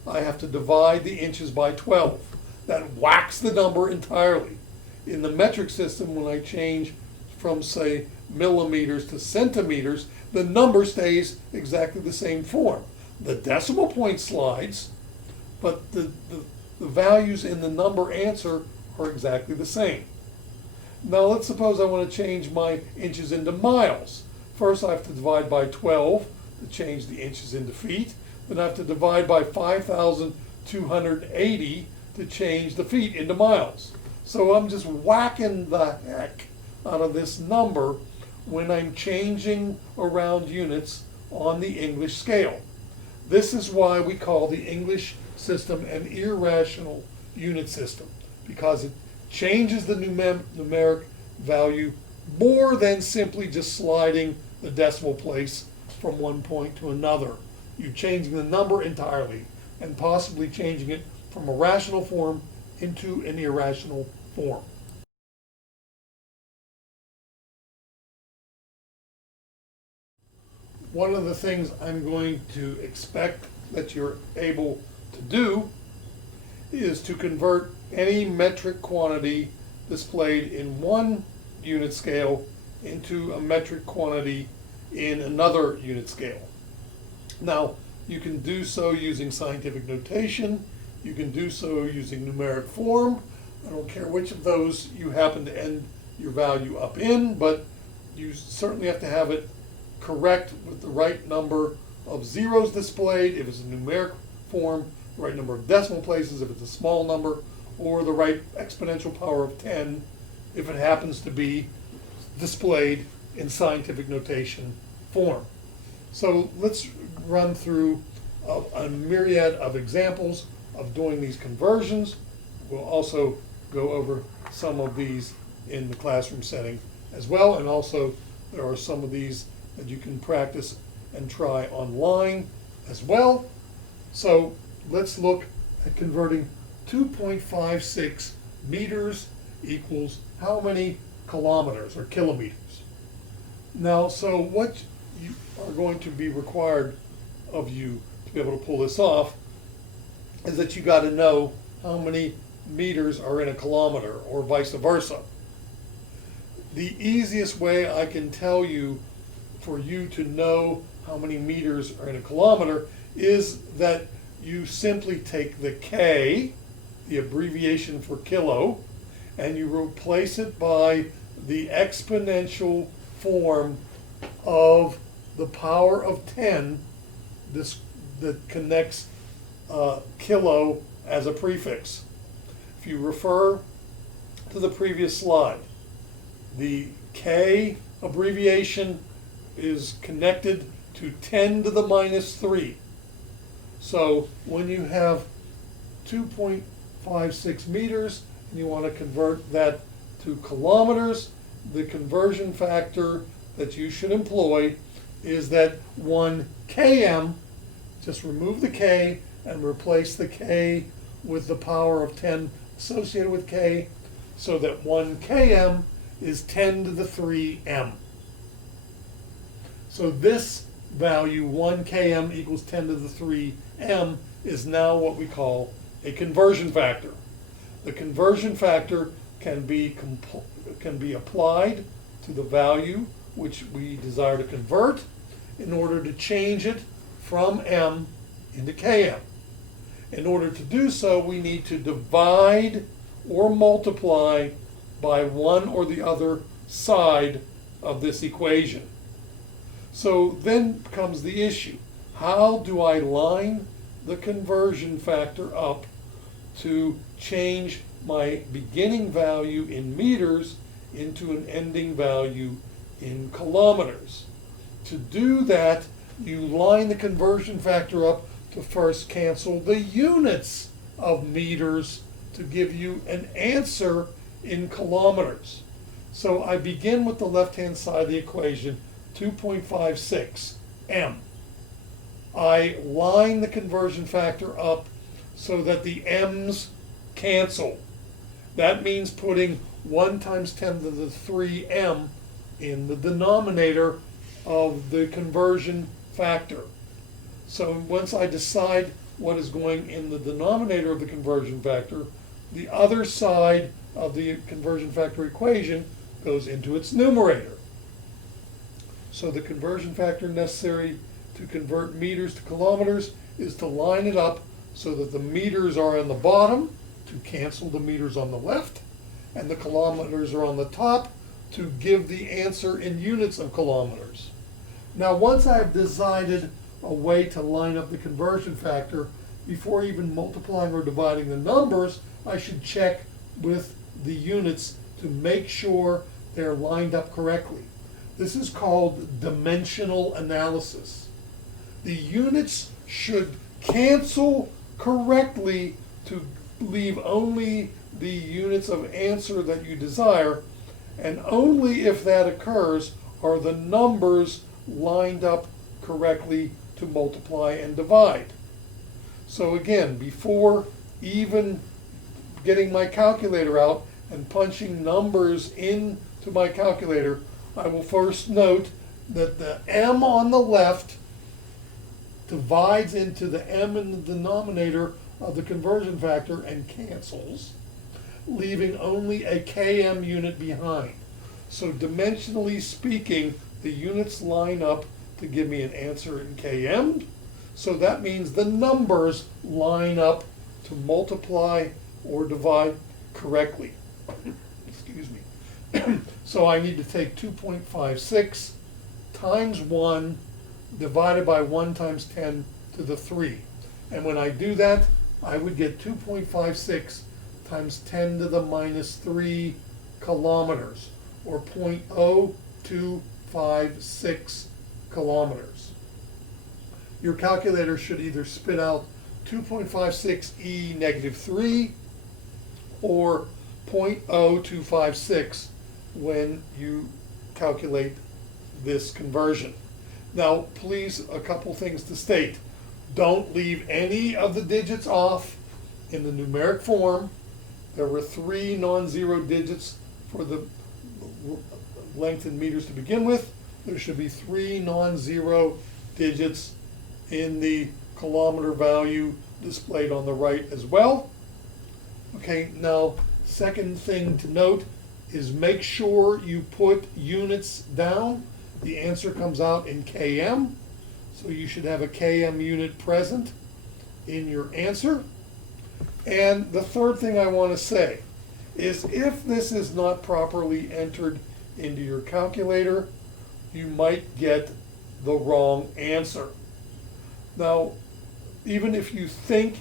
I have to divide the inches by 12. That whacks the number entirely. In the metric system, when I change from, say, millimeters to centimeters, the number stays exactly the same form. The decimal point slides, but the values in the number answer are exactly the same. Now let's suppose I want to change my inches into miles. First I have to divide by 12 to change the inches into feet. Then I have to divide by 5,280 to change the feet into miles. So I'm just whacking the heck out of this number when I'm changing around units on the English scale. This is why we call the English system an irrational unit system, because it changes the numeric value more than simply just sliding the decimal place from one point to another. You're changing the number entirely and possibly changing it from a rational form into an irrational form. one of the things I'm going to expect that you're able to do is to convert any metric quantity displayed in one unit scale into a metric quantity in another unit scale. Now, you can do so using scientific notation, you can do so using numeric form. I don't care which of those you happen to end your value up in, but you certainly have to have it correct with the right number of zeros displayed if it's a numeric form, the right number of decimal places if it's a small number, or the right exponential power of 10 if it happens to be displayed in scientific notation form. So let's run through a myriad of examples of doing these conversions. We'll also go over some of these in the classroom setting as well, and also there are some of these that you can practice and try online as well. So let's look at converting 2.56 meters equals how many kilometers or kilometers. Now, so what you are going to be required of you to be able to pull this off is that you got to know how many meters are in a kilometer or vice versa. The easiest way I can tell you for you to know how many meters are in a kilometer is that you simply take the K, the abbreviation for kilo, and you replace it by the exponential form of the power of 10, this that connects kilo as a prefix. If you refer to the previous slide, the K abbreviation is connected to 10 to the minus 3. So when you have 2.56 meters and you want to convert that to kilometers, the conversion factor that you should employ is that 1 km, just remove the K and replace the K with the power of 10 associated with K, so that 1 km is 10 to the 3 m. So this value, 1 km equals 10 to the 3 m, is now what we call a conversion factor. The conversion factor can be applied to the value which we desire to convert in order to change it from m into km. In order to do so, we need to divide or multiply by one or the other side of this equation. So then comes the issue. How do I line the conversion factor up to change my beginning value in meters into an ending value in kilometers? To do that, you line the conversion factor up to first cancel the units of meters to give you an answer in kilometers. So I begin with the left-hand side of the equation, 2.56 m. I line the conversion factor up so that the m's cancel. That means putting 1 times 10 to the 3 m in the denominator of the conversion factor. So once I decide what is going in the denominator of the conversion factor, the other side of the conversion factor equation goes into its numerator. So the conversion factor necessary to convert meters to kilometers is to line it up so that the meters are on the bottom to cancel the meters on the left, and the kilometers are on the top to give the answer in units of kilometers. Now, once I've decided a way to line up the conversion factor, before even multiplying or dividing the numbers, I should check with the units to make sure they're lined up correctly. This is called dimensional analysis. The units should cancel correctly to leave only the units of answer that you desire, and only if that occurs are the numbers lined up correctly to multiply and divide. So again, before even getting my calculator out and punching numbers into my calculator, I will first note that the m on the left divides into the m in the denominator of the conversion factor and cancels, leaving only a km unit behind. So dimensionally speaking, the units line up to give me an answer in km. So that means the numbers line up to multiply or divide correctly. Excuse me. So I need to take 2.56 times 1 divided by 1 times 10 to the 3. And when I do that, I would get 2.56 times 10 to the minus 3 kilometers, or 0.0256 kilometers. Your calculator should either spit out 2.56 e negative 3 or 0.0256 when you calculate this conversion. Now, please, a couple things to state. Don't leave any of the digits off in the numeric form. There were 3 non-zero digits for the length in meters to begin with. There should be 3 non-zero digits in the kilometer value displayed on the right as well. Okay, now, second thing to note is make sure you put units down. The answer comes out in km, so you should have a km unit present in your answer. And the third thing I want to say is if this is not properly entered into your calculator, you might get the wrong answer. Now, even if you think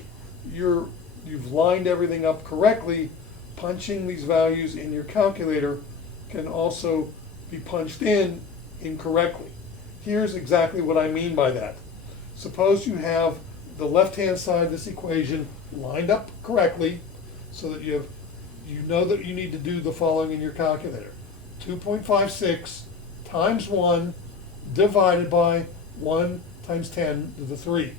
you've lined everything up correctly, punching these values in your calculator can also be punched in incorrectly. Here's exactly what I mean by that. Suppose you have the left-hand side of this equation lined up correctly so that you know that you need to do the following in your calculator. 2.56 times 1 divided by 1 times 10 to the 3.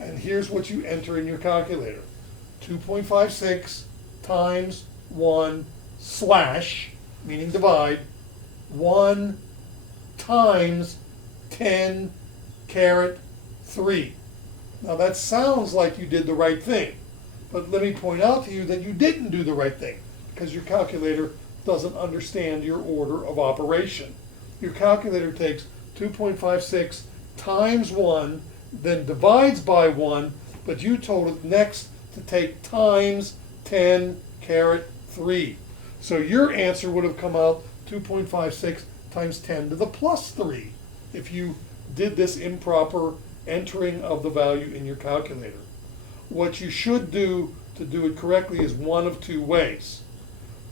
And here's what you enter in your calculator. 2.56 times 1 slash, meaning divide, 1 times 10 caret 3. Now that sounds like you did the right thing, but let me point out to you that you didn't do the right thing because your calculator doesn't understand your order of operation. Your calculator takes 2.56 times 1, then divides by 1, but you told it next to take times 10 caret 3. So your answer would have come out 2.56 times 10 to the plus 3 if you did this improper entering of the value in your calculator. What you should do to do it correctly is one of two ways.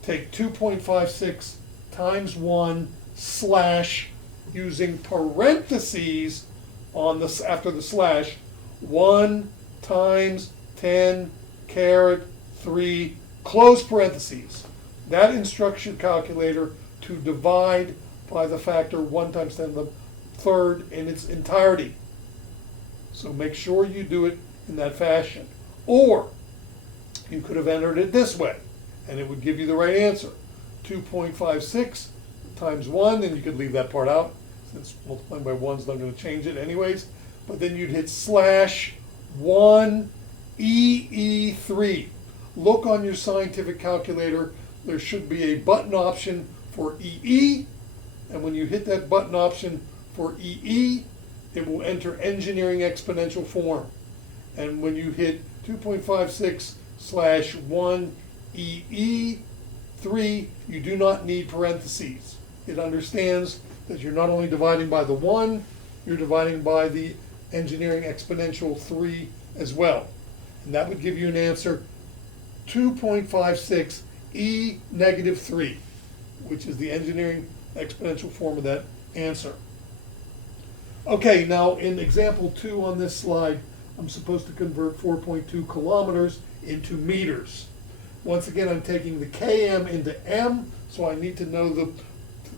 Take 2.56 times 1 slash, using parentheses on this after the slash, 1 times 10 caret 3, close parentheses. That instructs your calculator to divide by the factor 1 times 10 to the third in its entirety. So make sure you do it in that fashion. Or you could have entered it this way, and it would give you the right answer. 2.56 times 1, and you could leave that part out, since multiplying by 1 is not going to change it anyways. But then you'd hit slash 1 EE3. Look on your scientific calculator. There should be a button option for EE, and when you hit that button option for EE, it will enter engineering exponential form. And when you hit 2.56 slash 1 EE3, you do not need parentheses. It understands that you're not only dividing by the 1, you're dividing by the engineering exponential 3 as well. And that would give you an answer 2.56 E negative 3, which is the engineering exponential form of that answer. Okay, now in example 2 on this slide, I'm supposed to convert 4.2 kilometers into meters. Once again, I'm taking the km into m, so I need to know the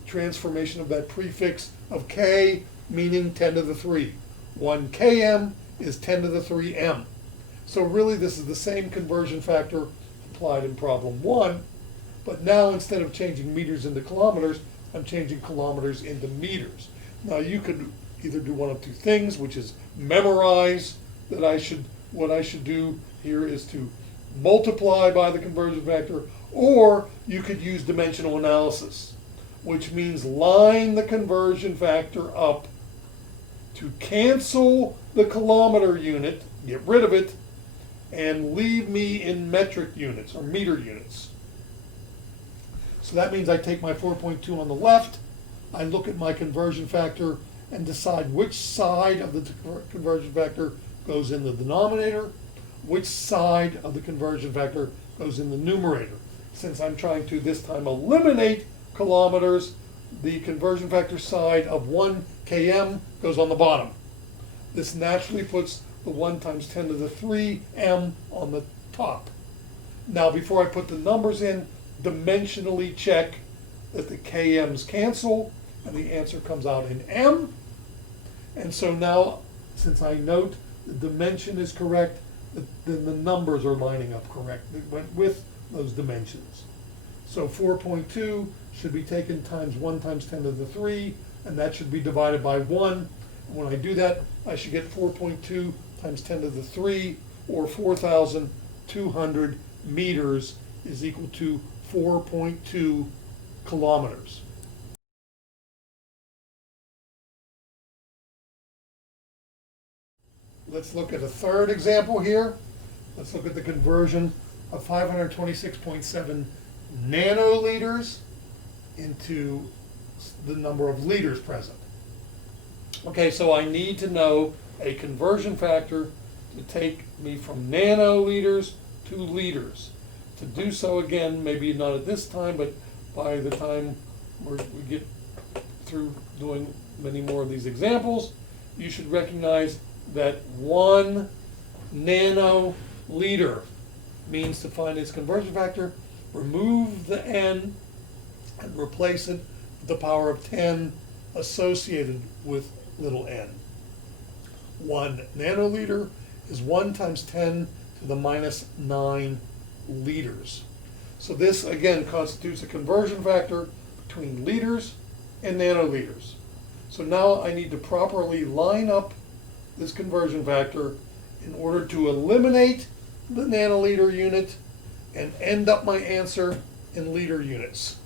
transformation of that prefix of k, meaning 10 to the 3. 1 km is 10 to the 3 m. So really this is the same conversion factor applied in problem 1, but now instead of changing meters into kilometers, I'm changing kilometers into meters. Now you could either do one of two things, which is memorize that what I should do here is to multiply by the conversion factor, or you could use dimensional analysis, which means line the conversion factor up to cancel the kilometer unit, get rid of it, and leave me in metric units or meter units. So that means I take my 4.2 on the left, I look at my conversion factor and decide which side of the conversion factor goes in the denominator, which side of the conversion factor goes in the numerator. Since I'm trying to this time eliminate kilometers, the conversion factor side of 1 km goes on the bottom. This naturally puts the 1 times 10 to the 3 m on the top. Now before I put the numbers in, dimensionally check that the km's cancel and the answer comes out in m. And so now, since I note the dimension is correct, then the numbers are lining up correct. It went with those dimensions. So 4.2 should be taken times 1 times 10 to the 3, and that should be divided by 1. And when I do that, I should get 4.2 times 10 to the 3, or 4,200 meters, is equal to 4.2 kilometers. Let's look at a third example here. Let's look at the conversion of 526.7 nanoliters into the number of liters present. Okay, so I need to know a conversion factor to take me from nanoliters to liters. To do so, again, maybe not at this time, but by the time we get through doing many more of these examples, you should recognize that 1 nanoliter means, to find its conversion factor, remove the n and replace it with the power of 10 associated with little n. 1 nanoliter is 1 times 10 to the minus 9 liters. So this again constitutes a conversion factor between liters and nanoliters. So now I need to properly line up this conversion factor in order to eliminate the nanoliter unit and end up my answer in liter units.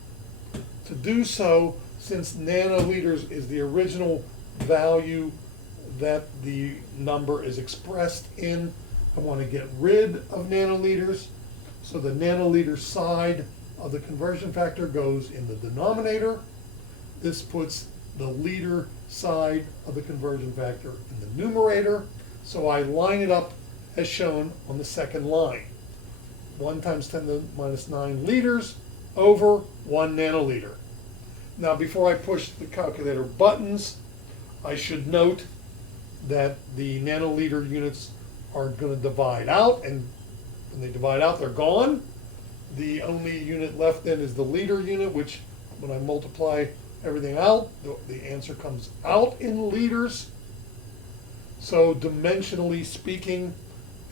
To do so, since nanoliters is the original value that the number is expressed in, I want to get rid of nanoliters. So the nanoliter side of the conversion factor goes in the denominator. This puts the liter side of the conversion factor in the numerator. So I line it up as shown on the second line. 1 times 10 to the minus 9 liters over 1 nanoliter. Now before I push the calculator buttons, I should note that the nanoliter units are going to divide out, and when they divide out, they're gone. The only unit left then is the liter unit, which when I multiply everything out, the answer comes out in liters. So dimensionally speaking,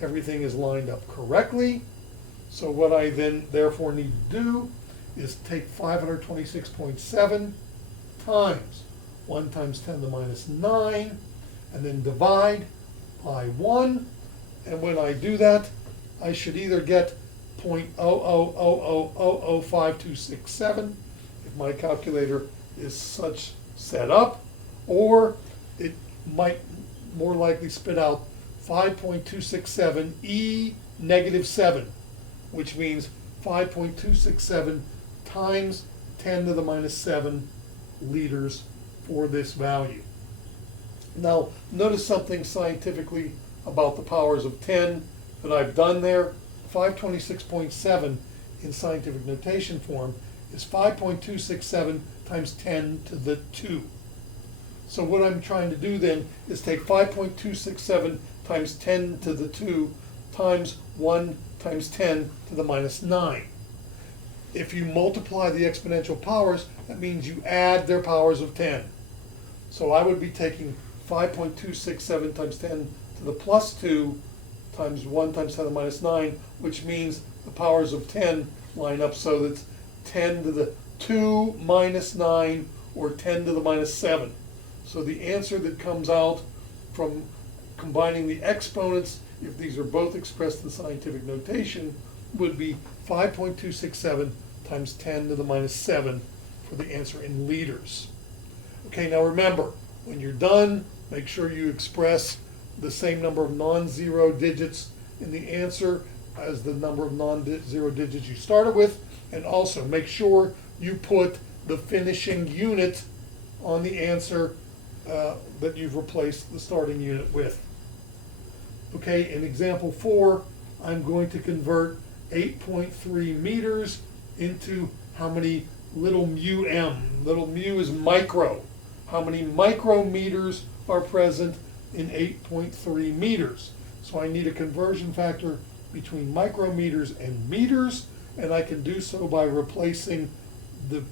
everything is lined up correctly. So what I then therefore need to do is take 526.7 times 1 times 10 to the minus 9, and then divide by 1. And when I do that, I should either get 0.0000005267 if my calculator is such set up, or it might more likely spit out 5.267 e negative 7, which means 5.267 times 10 to the minus 7 liters for this value. Now, notice something scientifically about the powers of 10 that I've done there. 526.7 in scientific notation form is 5.267 times 10 to the 2. So what I'm trying to do then is take 5.267 times 10 to the 2 times 1 times 10 to the minus 9. If you multiply the exponential powers, that means you add their powers of 10. So I would be taking 5.267 times 10 to the plus 2 times 1 times 10 to the minus 9, which means the powers of 10 line up so that it's 10 to the 2 minus 9, or 10 to the minus 7. So the answer that comes out from combining the exponents, if these are both expressed in scientific notation, would be 5.267 times 10 to the minus 7 for the answer in liters. Okay, now remember, when you're done, make sure you express the same number of non-zero digits in the answer as the number of non-zero digits you started with, and also make sure you put the finishing unit on the answer that you've replaced the starting unit with. Okay, in example 4, I'm going to convert 8.3 meters into how many little mu m. Little mu is micro. How many micrometers are present in 8.3 meters? So I need a conversion factor between micrometers and meters, and I can do so by replacing the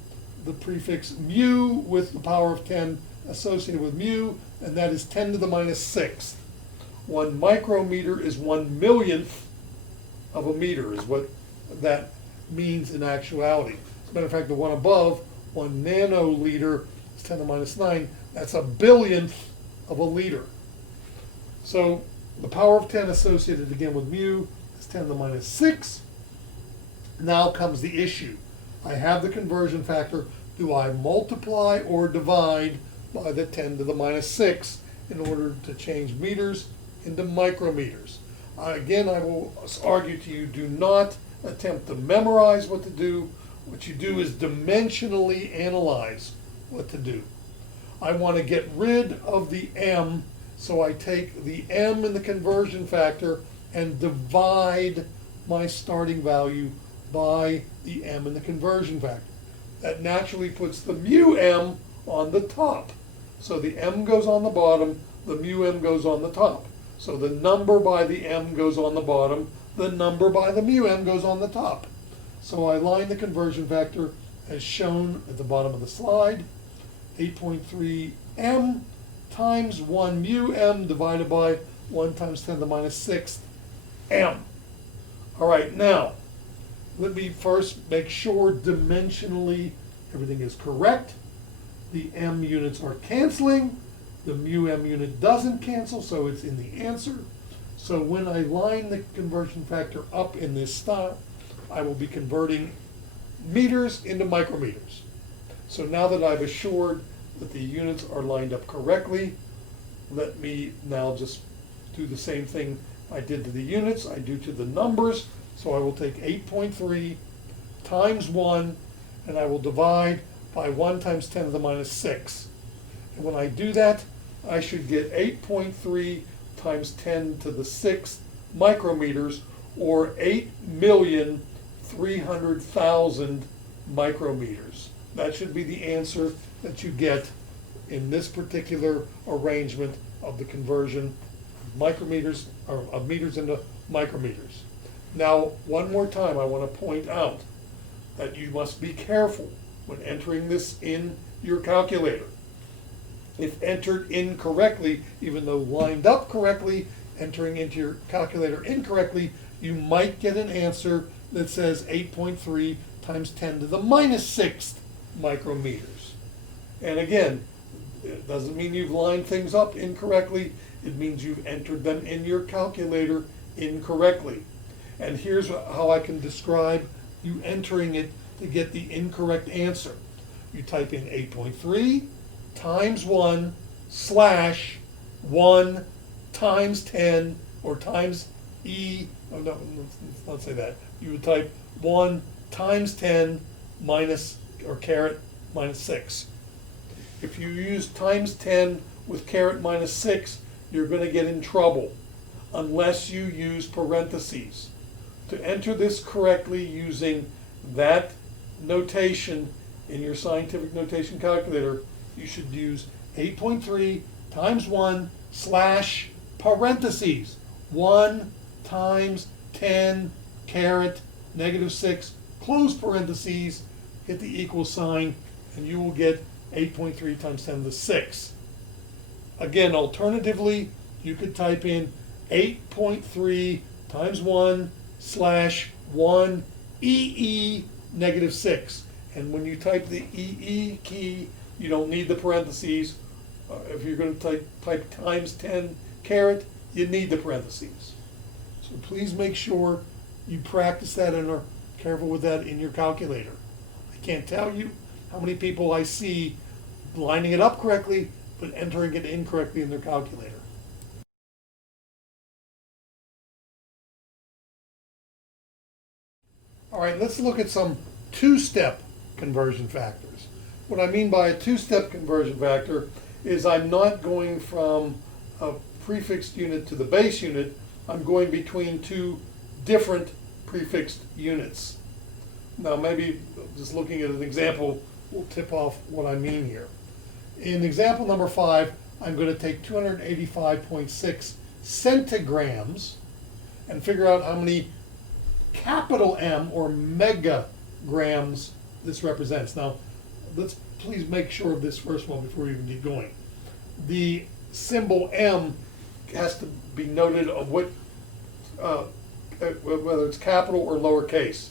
prefix mu with the power of 10 associated with mu, and that is 10 to the minus 6th. 1 micrometer is 1/1,000,000th of a meter, is what that means in actuality. As a matter of fact, the one above, 1 nanoliter, is 10 to the minus 9. That's 1/1000,000th of a liter. So the power of 10 associated again with mu is 10 to the minus 6. Now comes the issue. I have the conversion factor. Do I multiply or divide by the 10 to the minus 6 in order to change meters into micrometers? Again, I will argue to you, do not attempt to memorize what to do. What you do is dimensionally analyze what to do. I want to get rid of the m, so I take the m in the conversion factor and divide my starting value by the m in the conversion factor. That naturally puts the mu m on the top. So the m goes on the bottom, the mu m goes on the top. So the number by the m goes on the bottom, the number by the mu m goes on the top. So I line the conversion factor as shown at the bottom of the slide. 8.3 m times 1 mu m divided by 1 times 10 to the minus 6th m. All right, now, let me first make sure dimensionally everything is correct. The m units are canceling. The mu m unit doesn't cancel, so it's in the answer. So when I line the conversion factor up in this style, I will be converting meters into micrometers. So now that I've assured that the units are lined up correctly, let me now just do the same thing I did to the units, I do to the numbers. So I will take 8.3 times 1, and I will divide by 1 times 10 to the minus 6. And when I do that, I should get 8.3 times 10 to the 6th micrometers, or 8,300,000 micrometers. That should be the answer that you get in this particular arrangement of the conversion of micrometers, or of meters into micrometers. Now, one more time, I want to point out that you must be careful when entering this in your calculator. If entered incorrectly, even though lined up correctly, entering into your calculator incorrectly, you might get an answer that says 8.3 times 10 to the minus 6th micrometers. And again, it doesn't mean you've lined things up incorrectly. It means you've entered them in your calculator incorrectly. And here's how I can describe you entering it to get the incorrect answer. You type in 8.3 times 1 slash 1 times 10, or times e, oh no, let's not say that. You would type 1 times 10 minus, or caret, minus 6. If you use times 10 with caret minus 6, you're going to get in trouble unless you use parentheses. To enter this correctly using that notation in your scientific notation calculator, you should use 8.3 times 1 slash parentheses 1 times 10 caret negative 6 close parentheses, hit the equal sign, and you will get 8.3 times 10 to the 6. Again, alternatively, you could type in 8.3 times 1 slash 1 EE negative 6. And when you type the EE key, you don't need the parentheses. If you're going to type times 10 caret, you need the parentheses. So please make sure you practice that and are careful with that in your calculator. I can't tell you how many people I see lining it up correctly, but entering it incorrectly in their calculator. All right, let's look at some two-step conversion factors. What I mean by a two-step conversion factor is I'm not going from a prefixed unit to the base unit, I'm going between two different prefixed units. Now maybe just looking at an example will tip off what I mean here. In example number 5, I'm going to take 285.6 centigrams and figure out how many capital M or megagrams this represents. Now, let's please make sure of this first one before we even get going. The symbol M has to be noted of what, whether it's capital or lowercase.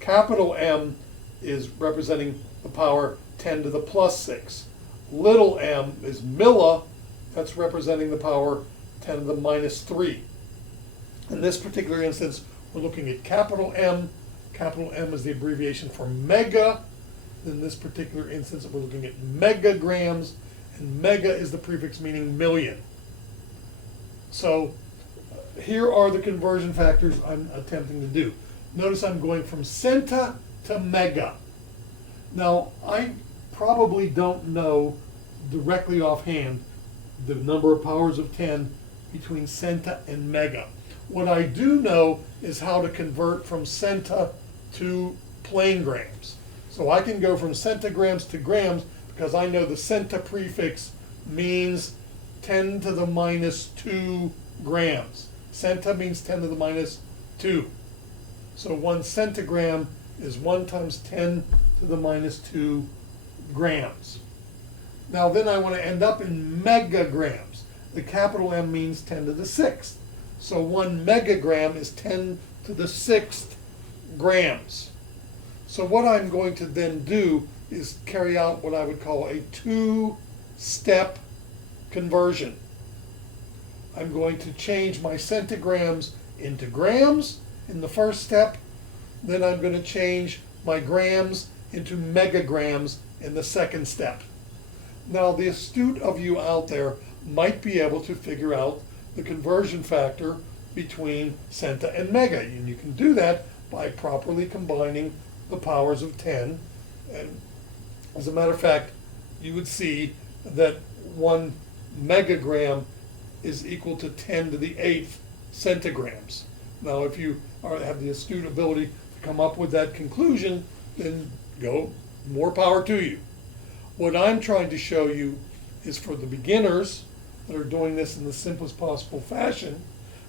Capital M is representing the power 10 to the plus 6. Little m is milli, that's representing the power 10 to the minus 3. In this particular instance, we're looking at capital M. Capital M is the abbreviation for mega. In this particular instance, we're looking at megagrams, and mega is the prefix meaning million. So here are the conversion factors I'm attempting to do. Notice I'm going from centa to mega. Now, I probably don't know directly offhand the number of powers of 10 between centa and mega. What I do know is how to convert from centa to plain grams. So I can go from centigrams to grams because I know the centa prefix means 10 to the minus 2 grams. Centa means 10 to the minus 2. So 1 centigram is 1 times 10 to the minus 2 grams. Now then I want to end up in megagrams. The capital M means 10 to the 6th. So 1 megagram is 10 to the 6th grams. So what I'm going to then do is carry out what I would call a two-step conversion. I'm going to change my centigrams into grams in the first step. Then I'm going to change my grams into megagrams in the second step. Now the astute of you out there might be able to figure out the conversion factor between centa and mega. And you can do that by properly combining the powers of 10. And as a matter of fact, you would see that 1 megagram is equal to 10 to the 8th centigrams. Now if you have the astute ability to come up with that conclusion, then go, more power to you. What I'm trying to show you is for the beginners that are doing this in the simplest possible fashion,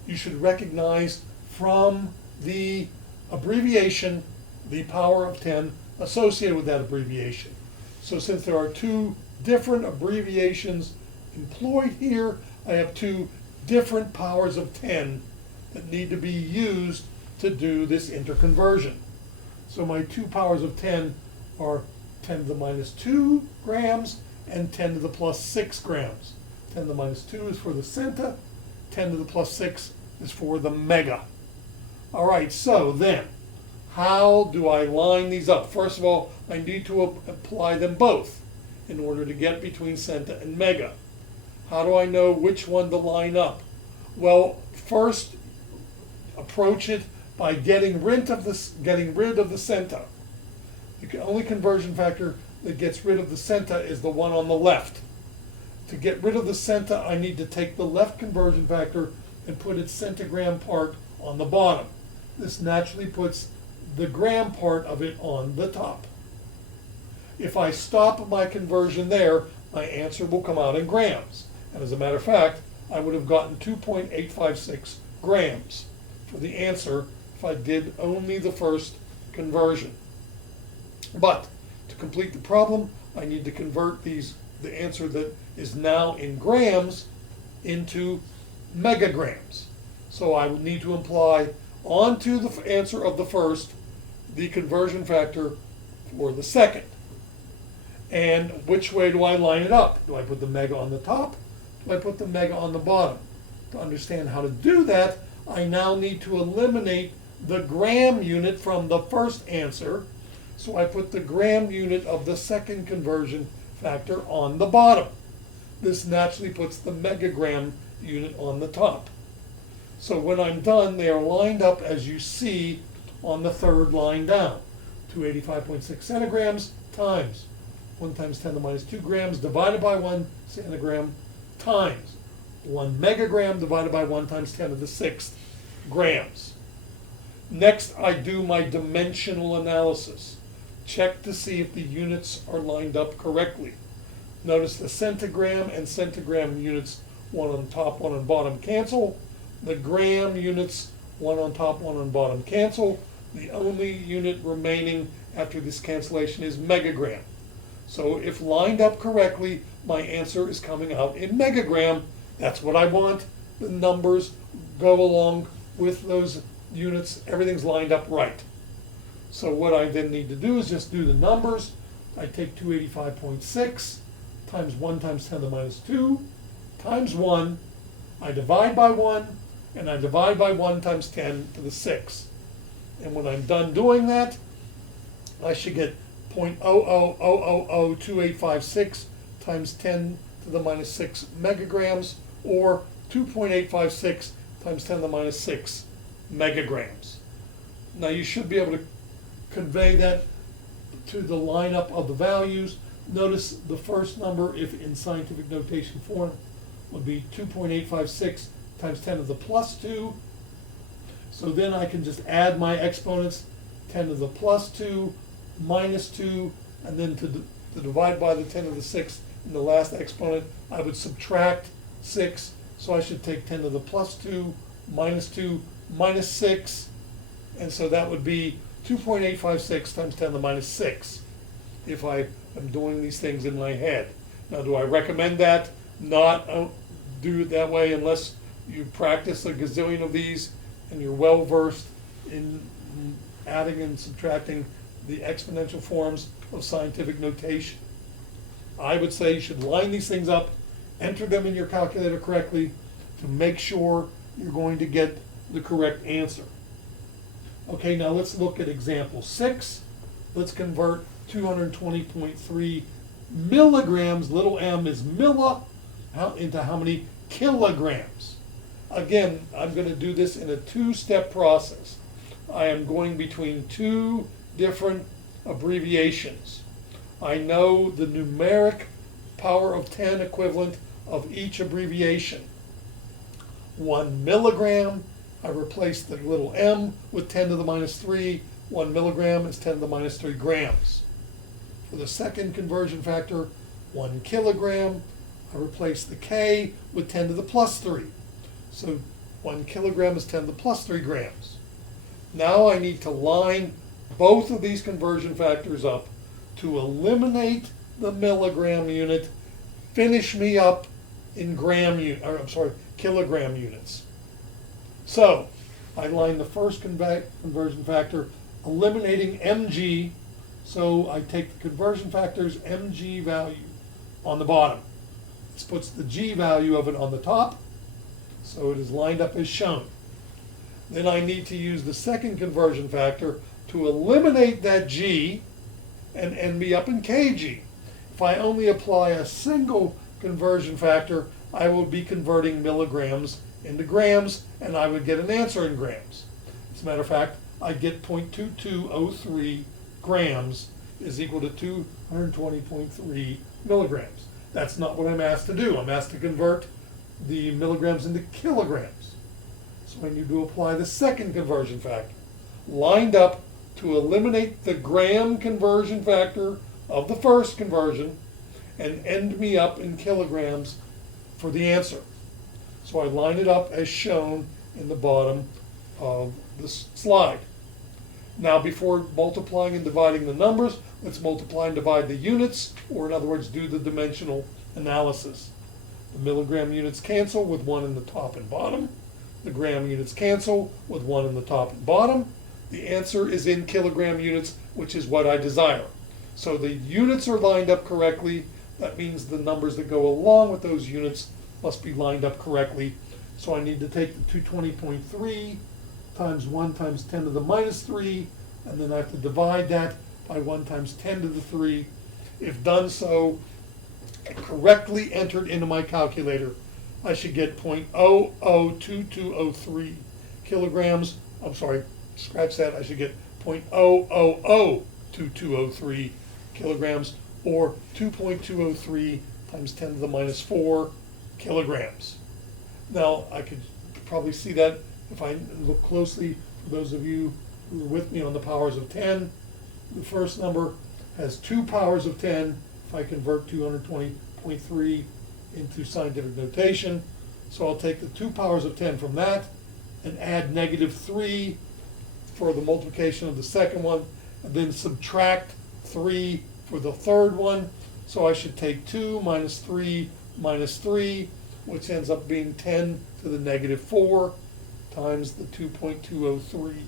you should recognize from the abbreviation the power of 10 associated with that abbreviation. So since there are two different abbreviations employed here, I have two different powers of 10 that need to be used to do this interconversion. So my two powers of 10 are 10 to the minus 2 grams and 10 to the plus 6 grams. 10 to the minus 2 is for the centa, 10 to the plus 6 is for the mega. All right, so then, how do I line these up? First of all, I need to apply them both in order to get between centa and mega. How do I know which one to line up? Well, first, approach it by getting rid of the centa. The only conversion factor that gets rid of the centa is the one on the left. To get rid of the centa, I need to take the left conversion factor and put its centigram part on the bottom. This naturally puts the gram part of it on the top. If I stop my conversion there, my answer will come out in grams. And as a matter of fact, I would have gotten 2.856 grams for the answer if I did only the first conversion. But to complete the problem, I need to convert the answer that is now in grams into megagrams. So I would need to apply onto the answer of the first the conversion factor for the second. And which way do I line it up? Do I put the mega on the top? Do I put the mega on the bottom? To understand how to do that, I now need to eliminate the gram unit from the first answer. So I put the gram unit of the second conversion factor on the bottom. This naturally puts the megagram unit on the top. So when I'm done, they are lined up as you see on the third line down. 285.6 centigrams times 1 times 10 to the minus 2 grams divided by 1 centigram times 1 megagram divided by 1 times 10 to the 6th grams. Next, I do my dimensional analysis. Check to see if the units are lined up correctly. Notice the centigram and centigram units, one on top, one on bottom, cancel. The gram units, one on top, one on bottom, cancel. The only unit remaining after this cancellation is megagram. So if lined up correctly, my answer is coming out in megagram. That's what I want. The numbers go along with those units. Everything's lined up right. So what I then need to do is just do the numbers. I take 285.6 times 1 times 10 to the minus 2 times 1. I divide by 1, and I divide by 1 times 10 to the 6. And when I'm done doing that, I should get 0.000002856 times 10 to the minus 6 megagrams, or 2.856 times 10 to the minus 6 megagrams. Now you should be able to convey that to the lineup of the values. Notice the first number, if in scientific notation form, would be 2.856 times 10 to the plus 2. So then I can just add my exponents, 10 to the plus 2, minus 2, and then to divide by the 10 to the 6th in the last exponent, I would subtract 6. So I should take 10 to the plus 2, minus 6, and so that would be 2.856 times 10 to the minus 6 if I am doing these things in my head. Now, do I recommend that? Not do it that way unless you practice a gazillion of these and you're well versed in adding and subtracting the exponential forms of scientific notation. I would say you should line these things up, enter them in your calculator correctly to make sure you're going to get the correct answer. Okay, now let's look at example 6. Let's convert 220.3 milligrams, little m is milli, into how many kilograms. Again, I'm going to do this in a two-step process. I am going between two different abbreviations. I know the numeric power of 10 equivalent of each abbreviation. 1 milligram, I replace the little m with 10 to the minus 3. 1 milligram is 10 to the minus 3 grams. For the second conversion factor, 1 kilogram, I replace the k with 10 to the plus 3. So 1 kilogram is 10 to the plus 3 grams. Now I need to line both of these conversion factors up to eliminate the milligram unit, finish me up in kilogram units. So I line the first conversion factor, eliminating mg. So I take the conversion factor's mg value on the bottom. This puts the g value of it on the top. So it is lined up as shown. Then I need to use the second conversion factor to eliminate that g and end me up in kg. If I only apply a single conversion factor, I will be converting milligrams into grams, and I would get an answer in grams. As a matter of fact, I get 0.2203 grams is equal to 220.3 milligrams. That's not what I'm asked to do. I'm asked to convert the milligrams into kilograms. So I need to apply the second conversion factor, lined up to eliminate the gram conversion factor of the first conversion and end me up in kilograms for the answer. So I line it up as shown in the bottom of the slide. Now, before multiplying and dividing the numbers, let's multiply and divide the units, or in other words, do the dimensional analysis. The milligram units cancel with 1 in the top and bottom. The gram units cancel with 1 in the top and bottom. The answer is in kilogram units, which is what I desire. So the units are lined up correctly. That means the numbers that go along with those units must be lined up correctly. So I need to take the 220.3 times 1 times 10 to the minus 3, and then I have to divide that by 1 times 10 to the 3. If done so, correctly entered into my calculator, I should get 0.002203 kilograms. I'm sorry, scratch that. I should get 0.0002203 kilograms, or 2.203 times 10 to the minus 4 kilograms. Now, I could probably see that if I look closely. For those of you who are with me on the powers of 10, the first number has 2 powers of 10 if I convert 220.3 into scientific notation. So I'll take the 2 powers of 10 from that and add -3 for the multiplication of the second one, and then subtract 3 for the third one. So I should take 2 minus 3 minus 3, which ends up being 10 to the -4 times the 2.203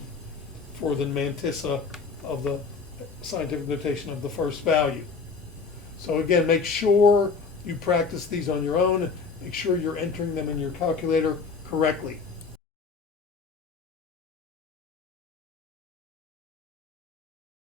for the mantissa of the scientific notation of the first value. So again, make sure you practice these on your own. Make sure you're entering them in your calculator correctly.